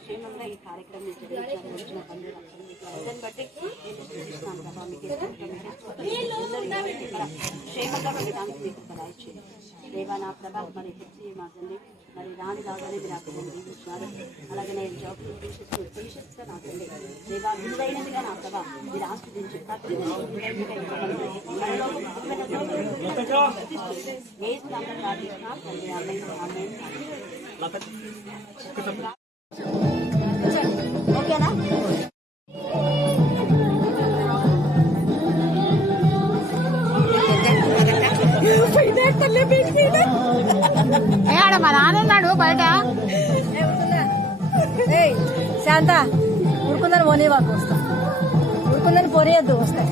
క్షేమంగా ఈ కార్యక్రమం జరిగించిన బట్టి క్షేమంగా ఉండడానికి మీకు దయచేయండి దేవా. నా ప్రభా మరి హెచ్చి మా తండ్రి మరి రాని రాగానే మీరు అక్కడ దీవిస్తున్నారు. అలాగే నేను జాబ్ పేషెంట్స్గా నా తండ్రి దేవా విలువైనదిగా నా ప్రభా మీరు ఆస్వాదించి ప్రతి ఓకేనా? మా నాన్న ఉన్నాడు బయట. శాంత ఉడుకుందని పోనీ వాకు వస్తా, ఉడుకుందని పొరియద్దు వస్తాయి.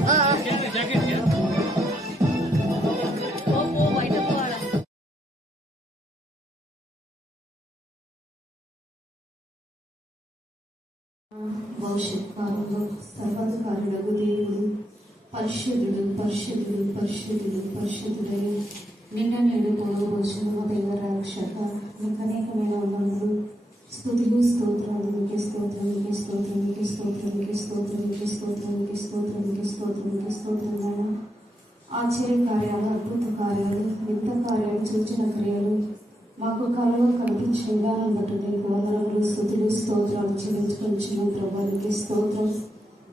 భవిష్యత్ కాలంలో సర్వాధికారులకు దేవుడు పరిశుద్ధుడు పరిశుద్ధుడు పరిశుద్ధుడు పరిశుద్ధుడై నిన్న నేడు పోవచ్చును దేవ రక్షక. మీకు అనేకమైన వందనములు, స్తుతులు, స్తోత్రాలు. మీకే స్తోత్రం, మీకే స్తోత్రం, మీకే స్తోత్రం, మీకే స్తోత్రం, మీకే స్తోత్రం, మీకే స్తోత్రం, మీకే స్తోత్రం, మీకే స్తోత్రం. ఆశ్చర్య కార్యాలు, అద్భుత కార్యాలు, వింత కార్యాలు, సూచన క్రియలు మాకు కళలో కనిపించిన విధానం బట్టి నీకు వందనములు, స్తుతులు, స్తోత్రాలు చెల్లించుకొనిచున్నాం ప్రభా. మీకే స్తోత్రం,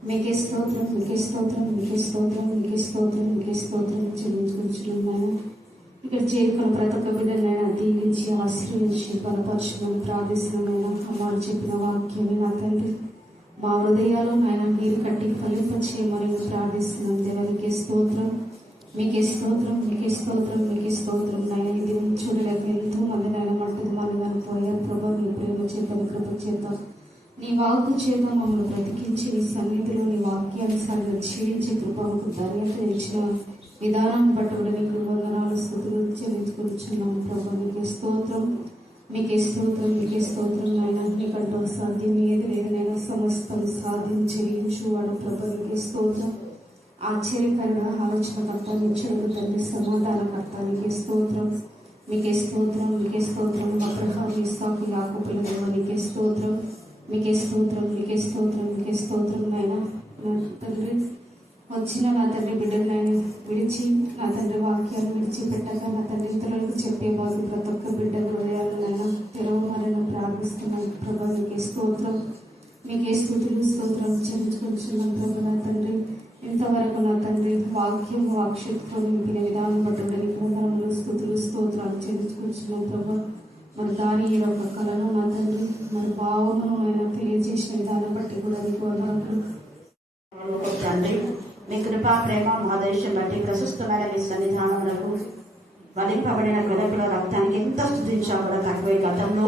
మీకే స్తోత్రం, మీకే స్తోత్రం, మీకే స్తోత్రం, మీకే స్తోత్రం, మీకే స్తోత్రం చెల్లించుకొనిచున్నాం. ఇక్కడ చేరుకున్న ప్రతి ఒక్క బిడ్డలైనా దీవించి ఆశీర్వదించి బలపరచమని ప్రార్థిస్తున్నామైనా. అమ్మాడు చెప్పిన వాక్యం నా తండ్రి మా హృదయాలు ఆయన మీరు కట్టి ఫలింపచేయమని ప్రార్థిస్తున్నాం. దేవానికి స్తోత్రం, మీకే స్తోత్రం, మీకే స్తోత్రం, మీకే స్తోత్రం. నాయన ఇది చూడలేక ఎంతో మంది నాయన మట్టుకు మనం పోయారు ప్రభావ. నీ ప్రేమ చేత, కృప చేత, నీ వాక్కు చేత మమ్మల్ని బ్రతికించి నీ సన్నిధిలో నీ వాక్యానుసారంగా జీవించే కృపకు ధన్యత ఇచ్చిన విధానం బట్టి నీకు వందనాలు, స్తుతులు చెల్లించుకుంటున్నాం ప్రభావ. మీకే స్తోత్రం, మీకే స్తోత్రం, మీకే స్తోత్రం. నాయన నీకంటూ సాధ్యం ఏది లేదనైనా సమస్తం సాధించేయించువాడు ప్రభావ. మీకే స్తోత్రం. ఆశ్చర్యకరంగా ఆలోచనకర్త, నిశ్చయుడు తండ్రి, సమాధానకర్త. మీకే స్తోత్రం, మీకే స్తోత్రం, మీకే స్తోత్రం. అబ్రహాము, ఇస్సాకు, యాకోబుల దేవా మీకే స్తోత్రం, మీకే స్తోత్రం, మీకే స్తోత్రం, మీకే స్తోత్రం. నాయన నా తండ్రి వచ్చిన నా తండ్రి బిడ్డలైనా విడిచి నా తండ్రి వాక్యాలు విడిచిపెట్టక నా తండ్రి ఇతరులకు చెప్పేవారు ప్రతి ఒక్క బిడ్డ హృదయాలైనా తెరవమని ప్రార్థిస్తున్నాను ప్రభా. మీకే స్తోత్రం, మీకే స్తుతులు, స్తోత్రం చెల్లించుకుంటున్నాం ప్రభు. నా తండ్రి ఇంతవరకు నా తండ్రి వాక్యం వాక్షిత్వం నింపిన విధానం బట్టి వందనములు, స్తుతులు, స్తోత్రాలు చెల్లించుకుంటున్నాం ప్రభు. మరి దాని ఒక కళను నా తండ్రి మరి భావమును ఆయన తెలియజేసిన విధానం బట్టి కూడా నీకు వందనములు తండ్రి. మీ కృపా ప్రేమ మా దేశం బట్టి ప్రశస్తమైన మీ సన్నిధానములకు వధింపబడిన గొర్రెల రక్తానికి ఎంత స్తుతించా కూడా తక్కువే. గతంలో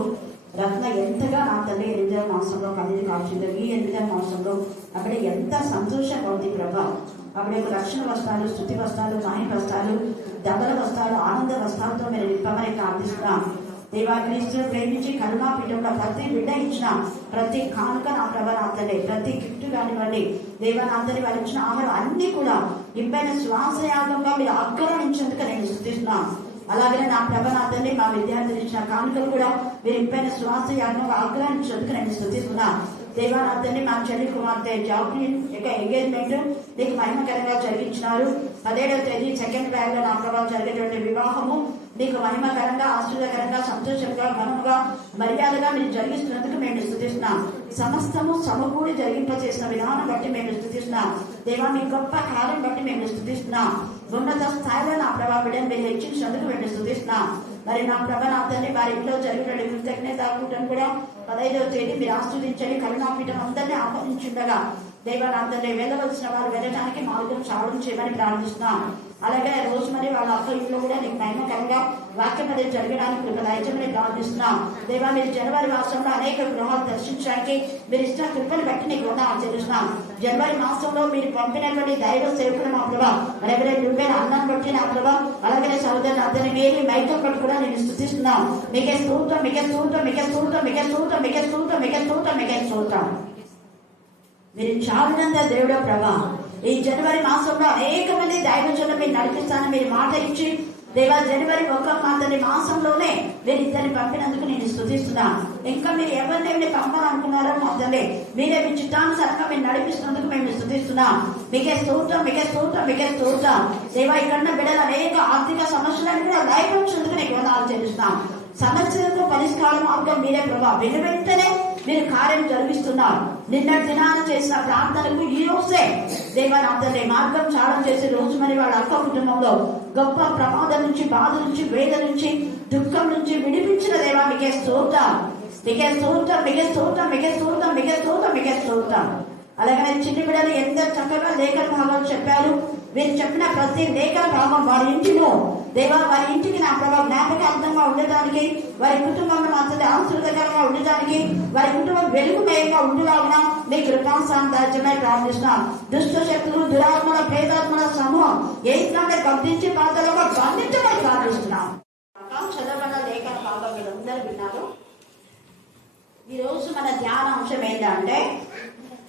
రత్న ఎంతగా నా తల్లి 8వ మాసంలో కదిలి కాల్చిందో ఈ 8వ మాసంలో అక్కడ ఎంత సంతోషంగా ఉంది ప్రభా. అక్కడ రక్షణ వస్త్రాలు, స్తుతి వస్త్రాలు, మహిమ వస్త్రాలు, దబల వస్త్రాలు, ఆనంద వస్త్రాలతో మీరు నింపమని ప్రార్థిస్తున్నాం దేవా. క్రీస్తును ప్రేమించి కరుణాపీఠంలో ప్రతి బిడ్డ ఇచ్చిన ప్రతి కానుక నా ప్రభ నా తల్లి, ప్రతి గిఫ్ట్ కానివ్వండి దేవా నా తల్లి వాళ్ళు ఇచ్చిన ఆహారం అన్ని కూడా ఇంపైన శ్వాసయాగంగా మీరు ఆగ్రహించేందుకు నేను స్తుతిస్తున్నాం. అలాగే నా ప్రభ నా తల్లి మా విద్యార్థులు ఇచ్చిన కానుకలు కూడా మీరు ఇంపైన శ్వాసయాగంగా ఆగ్రహించేందుకు నేను స్తుతిస్తున్నా దేవా. నా తల్లి మా చెల్లి కుమార్తె జాబ్ని ఎంగేజ్మెంట్ నీకు మహిమకరంగా జరిగించినారు. 17వ తేదీ సెకండ్ బ్యాగ్ లో నా ప్రభావం జరిగేటువంటి వివాహము మీకు మహిమకరంగా, ఆశ్చర్యకరంగా, సంతోషంగా, ఘనముగా, మర్యాదగా మీరు జరిగిస్తున్నందుకు మేము స్తుతిస్తున్నాం. సమస్తము సమకూడి జరిగింపచేసిన విధానం బట్టి మేము స్తుతిస్తున్నాం. దేవా, మీ గొప్ప కార్యం బట్టి మేము స్తుతిస్తున్నాం. ఉన్నత స్థాయిలో నా ప్రభా బిడ్డను మీరు హెచ్చించినందుకు మేము స్తుతిస్తున్నాం. మరి నా ప్రభా నా తండ్రి వారి ఇంట్లో జరిగిన కృతజ్ఞత కూటమి కూడా 15వ తేదీ మీరు ఆస్వాదించండి. కరుణాపీఠం అందరినీ ఆహ్వానించుండగా దేవా నా తండ్రి వెళ్ళవలసిన వారు వెళ్ళడానికి మార్గం సాధన చేయమని ప్రార్థిస్తున్నాం. అలాగే రోజు మరి వాళ్ళ అక్క ఇంట్లో కూడా నీకు మహిమకరంగా వాక్యం అనేది జరగడానికి కృప దయచేయమని ప్రార్థిస్తున్నాం. దేవా, మీరు జనవరి మాసంలో అనేక గృహాలు దర్శించడానికి మీరు ఇచ్చిన కృపను బట్టి నీకు వందనాలు చెల్లిస్తున్నాం. జనవరి మాసంలో మీరు పంపినటువంటి దైవ సేవకులు నా ప్రభా, రెవరెండ్ రూపేణ అన్నం బట్టి నా ప్రభా, అలాగే సహోదరులు అందరి మేలు మైకం బట్టి కూడా నేను స్తుతిస్తున్నాం. మీకే స్తోత్రం, మీకే స్తోత్రం, మీకే స్తోత్రం, మీకే స్తోత్రం, మీకే స్తోత్రం, మీకే స్తోత్రం, మీకే స్తోత్రం. మీరు చాలినంత దేవుడో ప్రభా, ఈ జనవరి మాసంలో అనేక మంది దైవజనులు మీరు నడిపిస్తానని మీరు మాట ఇచ్చి దేవా, జనవరి 1 మాసంలోనే మీరు ఇద్దరిని పంపినందుకు నేను స్తుతిస్తున్నా. ఇంకా మీరు ఎవరిని పంపాలనుకున్నారో మొదలే మీరే మీ చిత్తానుసారంగా మీరు నడిపిస్తున్నందుకు మేము స్తుతిస్తున్నాం. మీకే స్తోత్రం, మీకే స్తోత్రం, మీకే స్తోత్రం. దేవా, ఇక్కడ బిడ్డలు అనేక ఆర్థిక సమస్యలను కూడా లయపరిచేందుకు నీకు వందనాలు చెల్లిస్తున్నాం. సమస్యలకు పరిష్కార మార్గం మీరే ప్రభా, వెంటనే మీరు కార్యం జరిగిస్తున్నారు. నిన్నటి దినాన్ని చేసిన ప్రార్థనకు ఈ రోజే దేవనాథనే మార్గం చాలం చేసే రోజు మరి వాళ్ళ అక్క కుటుంబంలో గొప్ప ప్రమాదం నుంచి, బాధ నుంచి, వేద నుంచి, దుఃఖం నుంచి విడిపించిన దేవా మీకే స్తోత్రం, మీకే స్తోత్రం, మీకే స్తోత్రం, మీకే స్తోత్రం, మీకే స్తోత్రం, మీకే స్తోత్రం. అలాగే చిన్ని బిడ్డలు ఎంత చక్కగా లేఖన భాగాలు చెప్పారు. మీరు చెప్పిన ప్రతి లేఖన భాగం వారి ఇంటిలో దేవా, వారి ఇంటికి నా ప్రభావ జ్ఞాపకార్థంగా ఉండడానికి, వారి కుటుంబంలో అంతటి ఆశ్చర్యకరంగా ఉండడానికి, వారి కుటుంబం వెలుగుమయంగా ఉండేలాగా మీ కృపాసాన్ని దాచమై ప్రార్థిస్తున్నాం. దుష్ట శక్తులు, దురాత్మల, ప్రేతాత్మల సమూహం ఏంటంటే గర్తించి పాత్రలుగా బంధించమని ప్రార్థిస్తున్నాం. చదవబడిన లేఖన భాగం మీరందరూ విన్నారు. ఈ రోజు మన ధ్యానాంశం ఏంటంటే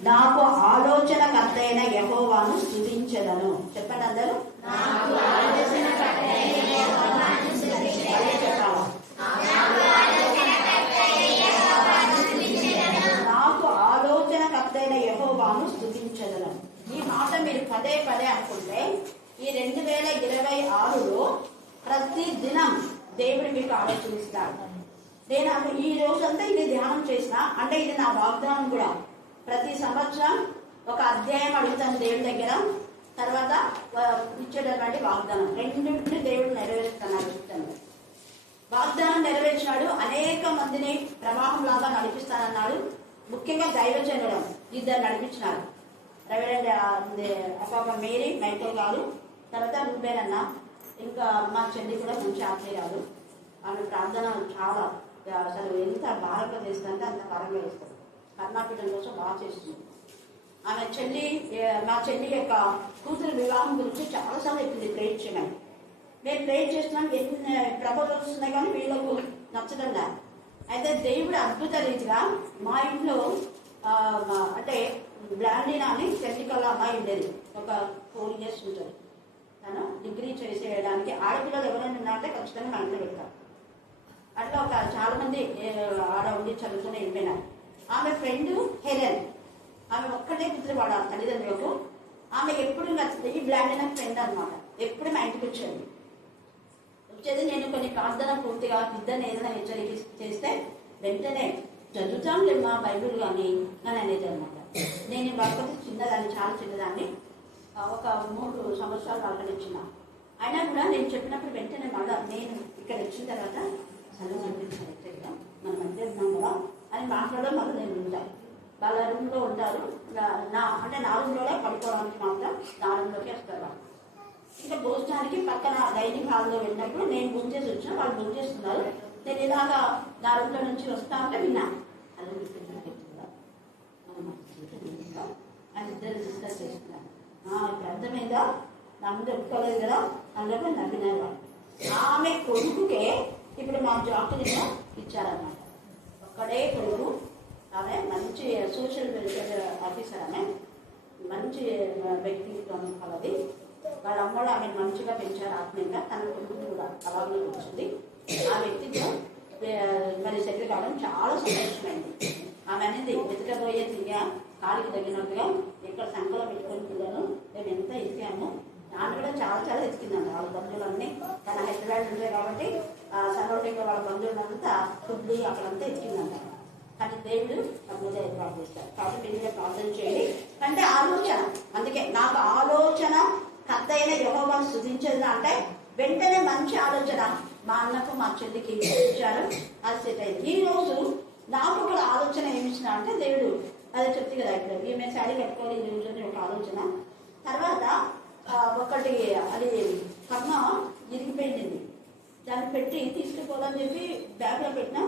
నాకు ఆలోచనకర్త అయిన యెహోవాను స్తుతించెదను. చెప్పండి అందరూ. నాకు ఆలోచనకర్త అయిన యెహోవాను స్తుతించెదను. ఈ మాట మీరు పదే పదే అనుకుంటే ఈ 2026లో ప్రతి దినం దేవుడు మీకు ఆలోచనిస్తాడు. నేను ఈ రోజంతా ఇది ధ్యానం చేసిన అంటే ఇది నా వాగ్దానం కూడా. ప్రతి సంవత్సరం ఒక అధ్యాయం అడుగుతాను దేవుడి దగ్గర, తర్వాత ఇచ్చేటటువంటి వాగ్దానం రెండింటిని దేవుడు నెరవేరుస్తాను చెప్తాను. వాగ్దానం నెరవేర్చినాడు, అనేక మందిని ప్రవాహం లాగా నడిపిస్తానన్నాడు. ముఖ్యంగా దైవజనుడు 2 నడిపించినాడు. రెవరెండ్ అపాప మేరీ మైకో గారు, తర్వాత రూబేన్ అన్న, ఇంకా మా చెల్లి కూడా మంచి ఆత్మీయురాలు. ఆమె ప్రార్థన చాలా అసలు ఎంత భారంగా చేస్తుందంటే అంత భారంగా చేస్తుంది. కర్ణాపీఠం కోసం బాగా చేస్తుంది. ఆమె చెల్లి, మా చెల్లి యొక్క కూతురు వివాహం గురించి చాలాసార్లు చెప్పింది ప్రేర్ చేయమని. మేము ప్రేర్ చేస్తున్నాం, ఎన్ని ప్రపోజల్స్ వస్తున్నాయి కానీ వీళ్ళకు నచ్చదంగా. అయితే దేవుడు అద్భుత రీతిగా మా ఇంట్లో అంటే బ్లాండినా అని టెక్నికల్ అమ్మాయి ఉండేది, ఒక 4 years ఉంటుంది. తను డిగ్రీ చేసేయడానికి ఆడపిల్లలు ఎవరైనా ఉన్నారంటే ఖచ్చితంగా మా ఇంట్లో పెడతారు. అట్లా ఒక చాలా మంది ఆడ ఉండి చదువుకుని వెళ్ళిపోయినారు. ఆమె ఫ్రెండ్ హెలెన్, ఆమె ఒక్కటే కూతురు వాడు తల్లిదండ్రులకు. ఆమె ఎప్పుడు నచ్చింది, ఈ బ్లాండినా ఫ్రెండ్ అనమాట. ఎప్పుడు మా ఇంటికి వచ్చేది. నేను కొన్ని ప్రార్థన పూర్తిగా ఇద్దరిని ఏదైనా హెచ్చరిక చేస్తే వెంటనే చదువుతాం మా బైబిల్ కానీ అని అనేది అనమాట. నేను వాళ్ళకి చిన్నదాన్ని, చాలా చిన్నదాన్ని, ఒక 3 సంవత్సరాలు వాళ్ళని ఇచ్చిన. అయినా కూడా నేను చెప్పినప్పుడు వెంటనే మళ్ళీ నేను ఇక్కడ వచ్చిన తర్వాత చదువు చెప్పించాను హెచ్చరిక, మనం మంచిగా ఉన్నాం కదా అని మాట్లాడడం మళ్ళీ నేను ఉంటాను. వాళ్ళ రూమ్లో ఉంటారు, అంటే నా రూమ్లోనే పడుకోవడానికి మాత్రం నా రూమ్లోకి వస్తారు. ఇంకా భోజనానికి పక్కన డైనింగ్ హాల్లో వెళ్ళినప్పుడు నేను బుక్ చేసి వచ్చిన, వాళ్ళు బుక్ చేస్తున్నారు. నేను ఇలాగా నా రూమ్లో నుంచి వస్తా ఉంటే విన్నా, అది అని ఇద్దరు డిస్కస్ చేస్తున్నారు. ఇప్పుడు అర్థమైందా, నా ముందు ఒప్పుకోలేదు కదా అందులో నవ్వినారు వాళ్ళు. ఆమె కొడుకుకే ఇప్పుడు మా జాబ్ ఇచ్చారన్నమాట. ఒక్కడే కొడుకు. ఆమె మంచి సోషల్ వెల్ఫేర్ ఆఫీసర్, ఆమె మంచి వ్యక్తిత్వం కలది. వాళ్ళ అమ్మడు ఆమెను మంచిగా పెంచారు ఆత్మీయంగా. తన కొడుకుని కూడా అలాగే వచ్చింది. ఆ వ్యక్తితో మరి సెటిల్ కావడం చాలా సంతోషమైంది. ఆమె అనేది వెతకబోయే తిరిగా కాలికి తగినట్టుగా ఎక్కడ సంకలో పెట్టుకొని పిల్లలు మేము ఎంత ఎతికాము. నాన్న కూడా చాలా ఎతికిందండి. వాళ్ళ బంధువులన్నీ తన హైదరాబాద్ ఉంటాయి కాబట్టి కుద్ది అక్కడంతా ఎత్తిందంట. కానీ దేవుడు అప్పుడు ఏర్పాటు చేస్తారు. కాబట్టి మీరు ప్రార్థన చేయండి. అంటే ఆలోచన, అందుకే నాకు ఆలోచన కర్తైన యెహోవాను స్తుతించేది అంటే వెంటనే మంచి ఆలోచన మా అన్నకు మా చెల్లికి ఇచ్చారు. అది సెట్ అయింది. ఈ రోజు నాకు కూడా ఆలోచన ఏమి ఇచ్చిన అంటే దేవుడు అదే చెప్తే కదా, ఇప్పుడు ఈమె శారీ కట్టుకోవాలి ఈ రోజు ఒక ఆలోచన. తర్వాత ఒకటి అది కర్మ ఇరిగిపోయింది, దాన్ని పెట్టి తీసుకుపోవాలని చెప్పి బ్యాగ్ లో పెట్టినా.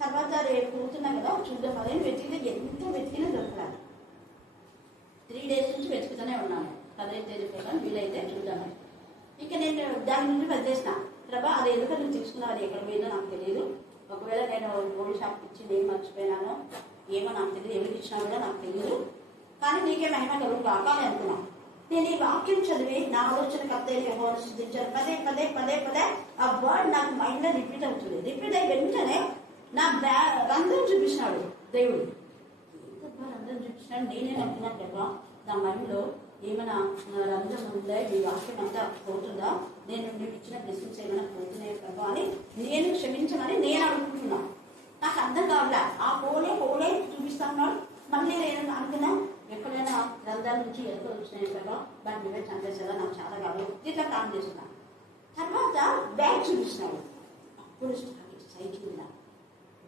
తర్వాత రేపు కూర్చున్నా కదా చూద్దాం అదే వెతికితే ఎంత వెతికినా దొరకలేదు. 3 days నుంచి వెతుకుతూనే ఉన్నాను. 15వ తేదీ ప్రకారం వీలైతే చూద్దామని. ఇక నేను దాని నుండి వదిలేసిన. ప్రభా అది ఎందుకు నువ్వు తీసుకున్నావు, అది ఎక్కడ పోయిందో నాకు తెలియదు. ఒకవేళ నేను గోల్డ్ షాప్కి ఇచ్చింది ఏం మర్చిపోయినానో ఏమో నాకు తెలియదు, ఎవరికి ఇచ్చినా కూడా నాకు తెలియదు. కానీ నీకే మహిమ కలుగు కాక అని అనుకున్నాను. నేను ఈ వాక్యం చదివి నా ఆలోచన కర్తైన యెహోవాను స్తుతించాను. పదే పదే పదే పదే ఆ వర్డ్ నాకు మైండ్ లో రిపీట్ అవుతుంది. రిపీట్ అయ్యి వెంటనే నా రంధ్రం చూపించినాడు దేవుడు. రంధ్రం చూపించినాడు. నేనే అనుకున్నాను కదా నా మైండ్ లో ఏమైనా రంధ్రం ఉందా, ఈ వాక్యం అంతా పోతుందా, నేను నువ్వు ఇచ్చిన బ్లెస్సింగ్స్ ఏమైనా పోతున్నాయి కదా అని నేను క్షమించమని నేను అనుకుంటున్నా. నాకు అర్థం కావట్లే. ఆ పోలే చూపిస్తా ఉన్నాడు. మళ్ళీ నేను అనుకున్నా ఎక్కడైనా రంధ్రాల నుంచి ఎంతో వచ్చినాయి కదా, దాని మీద చంపేసేదా నాకు చాలా కాదు ఇట్లా ప్లాన్ చేస్తున్నా. తర్వాత బ్యాగ్ చూపిస్తున్నాడు. అప్పుడు సైకిల్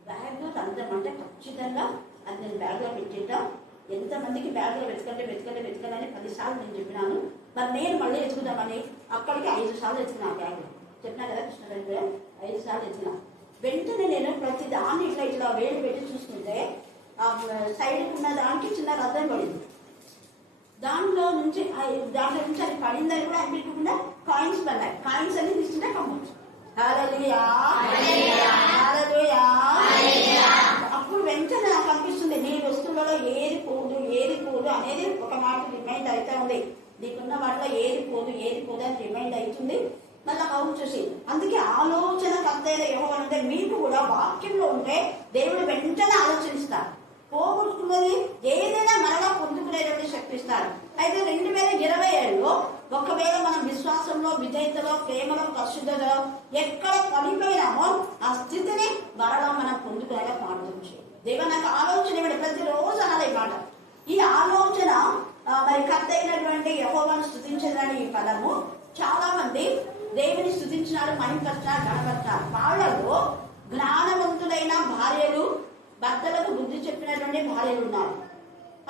బ్యాగ్ రంధ్రం అంటే ఖచ్చితంగా అది నేను బ్యాగ్లో పెట్టేటా. ఎంతమందికి బ్యాగ్లో వెతకండి 10 సార్లు నేను చెప్పినాను. మరి నేను మళ్ళీ వెతుకుదామని అక్కడికి 5 సార్లు ఎత్తుకున్నా. బ్యాగ్లో చెప్పినా కదా కృష్ణారెడ్డి 5 సార్లు ఎత్తుకున్నా. వెంటనే నేను ప్రతి దాన్ని ఇట్లా వేలు పెట్టి చూసుకుంటే ఆ సైడ్ ఉన్న దానికి చిన్న రథం పడింది. దాంట్లో నుంచి అది పడిందని కూడా అనిపించకుండా కాయిన్స్ పడినాయి. కాయిన్స్ అన్ని తీసుకుంటే కమ్మచ్చు. హల్లెలూయా హల్లెలూయా. అప్పుడు వెంటనే నాకు అనిపిస్తుంది నీ వస్తువులలో ఏది పోదు అనేది ఒక మాట రిమైండ్ అవుతా ఉంది. నీకున్న వాటిలో ఏది పోదు అని రిమైండ్ అవుతుంది. మళ్ళీ అవును చూసి అందుకే ఆలోచన కర్తైన యెహోవా అంటే మీకు కూడా వాక్యంలో ఉంటే దేవుడు వెంటనే ఆలోచిస్తారు. పోగొట్టుకున్నది ఏదైనా మరలా పొందుకునేటువంటి శక్తి ఇస్తారు. అయితే 2027లో ఒకవేళ మనం విశ్వాసంలో, విధేయతలో, ప్రేమలో, పరిశుద్ధతలో ఎక్కడ పడిపోయినామో ఆ స్థితిని మరలా మనం పొందుకునేలా ప్రార్థించు. దేవుడు నాకు ఆలోచన ఇవ్వడు. ప్రతిరోజు అనాలి మాట. ఈ ఆలోచన మరి కర్తైనటువంటి యెహోవాను స్తుతించదని ఈ పదము చాలా మంది దేవుని స్తుతించినారు, మహిమపరిచినారు, గణపరిచినారు. వాళ్ళలో జ్ఞానవంతులైన భార్యలు, భర్తలకు బుద్ధి చెప్పినటువంటి భార్యలు ఉన్నారు.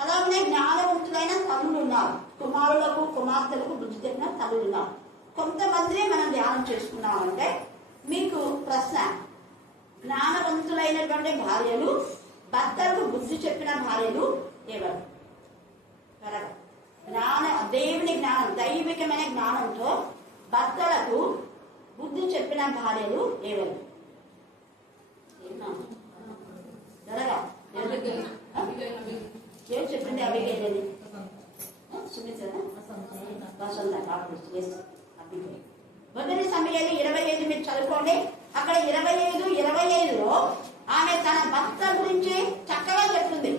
అలాగనే జ్ఞానవంతులైన తల్లులు ఉన్నారు. కుమారులకు కుమార్తెలకు బుద్ధి చెప్పిన తల్లులు ఉన్నారు. కొంతమంది మనం ధ్యానం చేసుకున్నామంటే మీకు ప్రశ్న, జ్ఞానవంతులైనటువంటి భార్యలు, భర్తలకు బుద్ధి చెప్పిన భార్యలు ఎవరు? దేవుని జ్ఞానం, దైవికమైన జ్ఞానంతో భర్తలకు బుద్ధి చెప్పిన భార్యలు ఎవరు? ఏం చెప్పింది అభిగేలని? మొదటి సమయాలు 25 మీరు చదువుకోండి. అక్కడ 25:25లో ఆమె తన భర్త గురించి చక్కగా చెప్తుంది.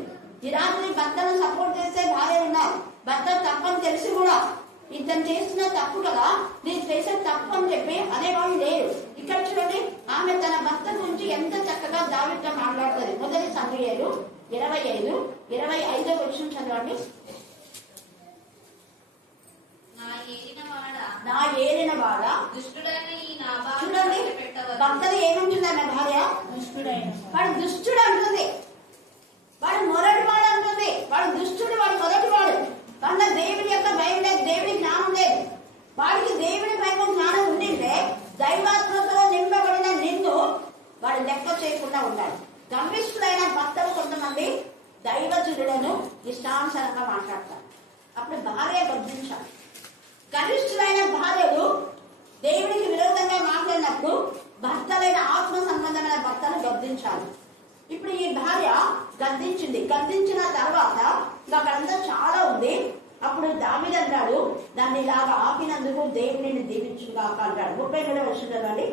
ఈ రాత్రి భర్తను సపోర్ట్ చేసే భార్యలు ఉన్నారు. భర్త తప్పని తెలిసి కూడా ఇతను చేసిన తప్పు కదా, నేను చేసే తప్పు అని చెప్పి అనేవాళ్ళు లేరు. ఇక్కడ చూడండి, ఆమె తన భర్త గురించి ఎంత చక్కగా దావీదుతో మాట్లాడుతుంది. మొదటి సమయాలు 25:25 వచనం చదవండి. నా ఏలిన వాడ చూడండి, భర్తలు ఏమంటుంది ఆమె భార్య? వాడు దుష్టుడు అంటుంది, వాడు మొరటివాడు అంటుంది. వాడు దుష్టుడు, వాడు మొరటివాడు. కన్నా దేవుని యొక్క భయం లేదు, దేవుని జ్ఞానం లేదు. వాడికి దేవుని భయం జ్ఞానం ఉండింటే దైవాత్మతో నింపబడిన నిన్ను వాడు లెక్క చేయకుండా ఉండాలి. గంభీష్ఠులైన భక్తులు కొంతమంది దైవజనులను ఇష్టానుసారంగా మాట్లాడతారు. అప్పుడు భార్య గర్జించాలి. గరిష్ఠులైన భార్యలు దేవునికి విరోధంగా మాట్లాడినప్పుడు భర్తలైన ఆత్మ సంబంధమైన భర్తను గర్దించాలి. ఇప్పుడు ఈ భార్య గద్దించిన తర్వాత అక్కడంతా చాలా ఉంది. అప్పుడు దావీదు అంటాడు, దాన్ని ఇలాగా ఆపినందుకు దేవుని దీవించుగాక అంటాడు. 32వ వచనం చదవండి.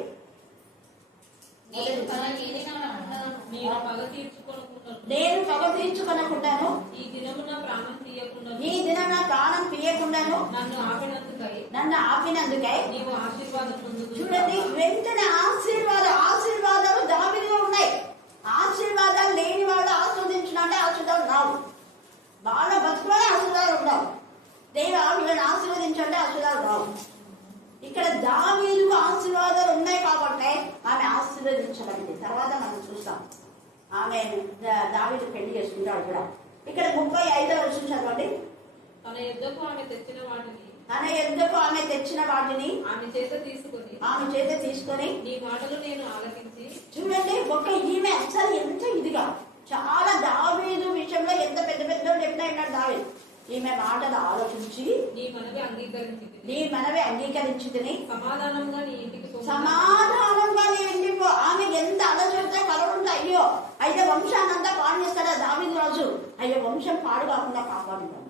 నేను పగ తీర్చుకొనకుండాను ఈ దినమున ప్రాణం తీయకుండాను నన్ను ఆపినందుకై చూడండి, వెంటనే ఆశీర్వాదాలు దావీదులో ఉన్నాయి. ఆశీర్వాదాలు లేని వాళ్ళు ఆస్వాదించినట్టే ఆశీర్వాదాలు రావు. వాళ్ళ బతుకులోనే ఆశీర్వాదాలు ఉండవు. దేవా వీళ్ళని ఆశీర్వదించండి, ఆశీర్వాదాలు రావు. ఇక్కడ దావీదుకు ఆశీర్వాదాలు ఉన్నాయి కాబట్టి ఆమె ఆశీర్వదించబడింది. తర్వాత మనం చూస్తాం ఆమె దావీదు పెళ్లి చేసుకుంటాడు కూడా. ఇక్కడ 35వ వచనం చదవండి. తన యుద్ధకు ఆమె తెచ్చిన వాటిని ఆమె చేత తీసుకొని నీ మాటలు నేను ఆలకించి. చూడండి, ఒక ఈమె అసలు ఎంత ఇదిగా చాలా దావీదు విషయంలో ఎంత పెద్ద పెద్ద చెప్పినాడు దావీదు. ఈమె మాటలు ఆలోచించి నీ మనవి అంగీకరించి సమాధానంగా నీ ఇంటికి ఆమె ఎంత ఆలోచిస్తే కలవకుండా అయ్యో అయితే వంశాన్నంతా పాడు చేస్తాడా దావీదు రాజు. అయ్యో వంశం పాడు కాకుండా కాపాడుతాను.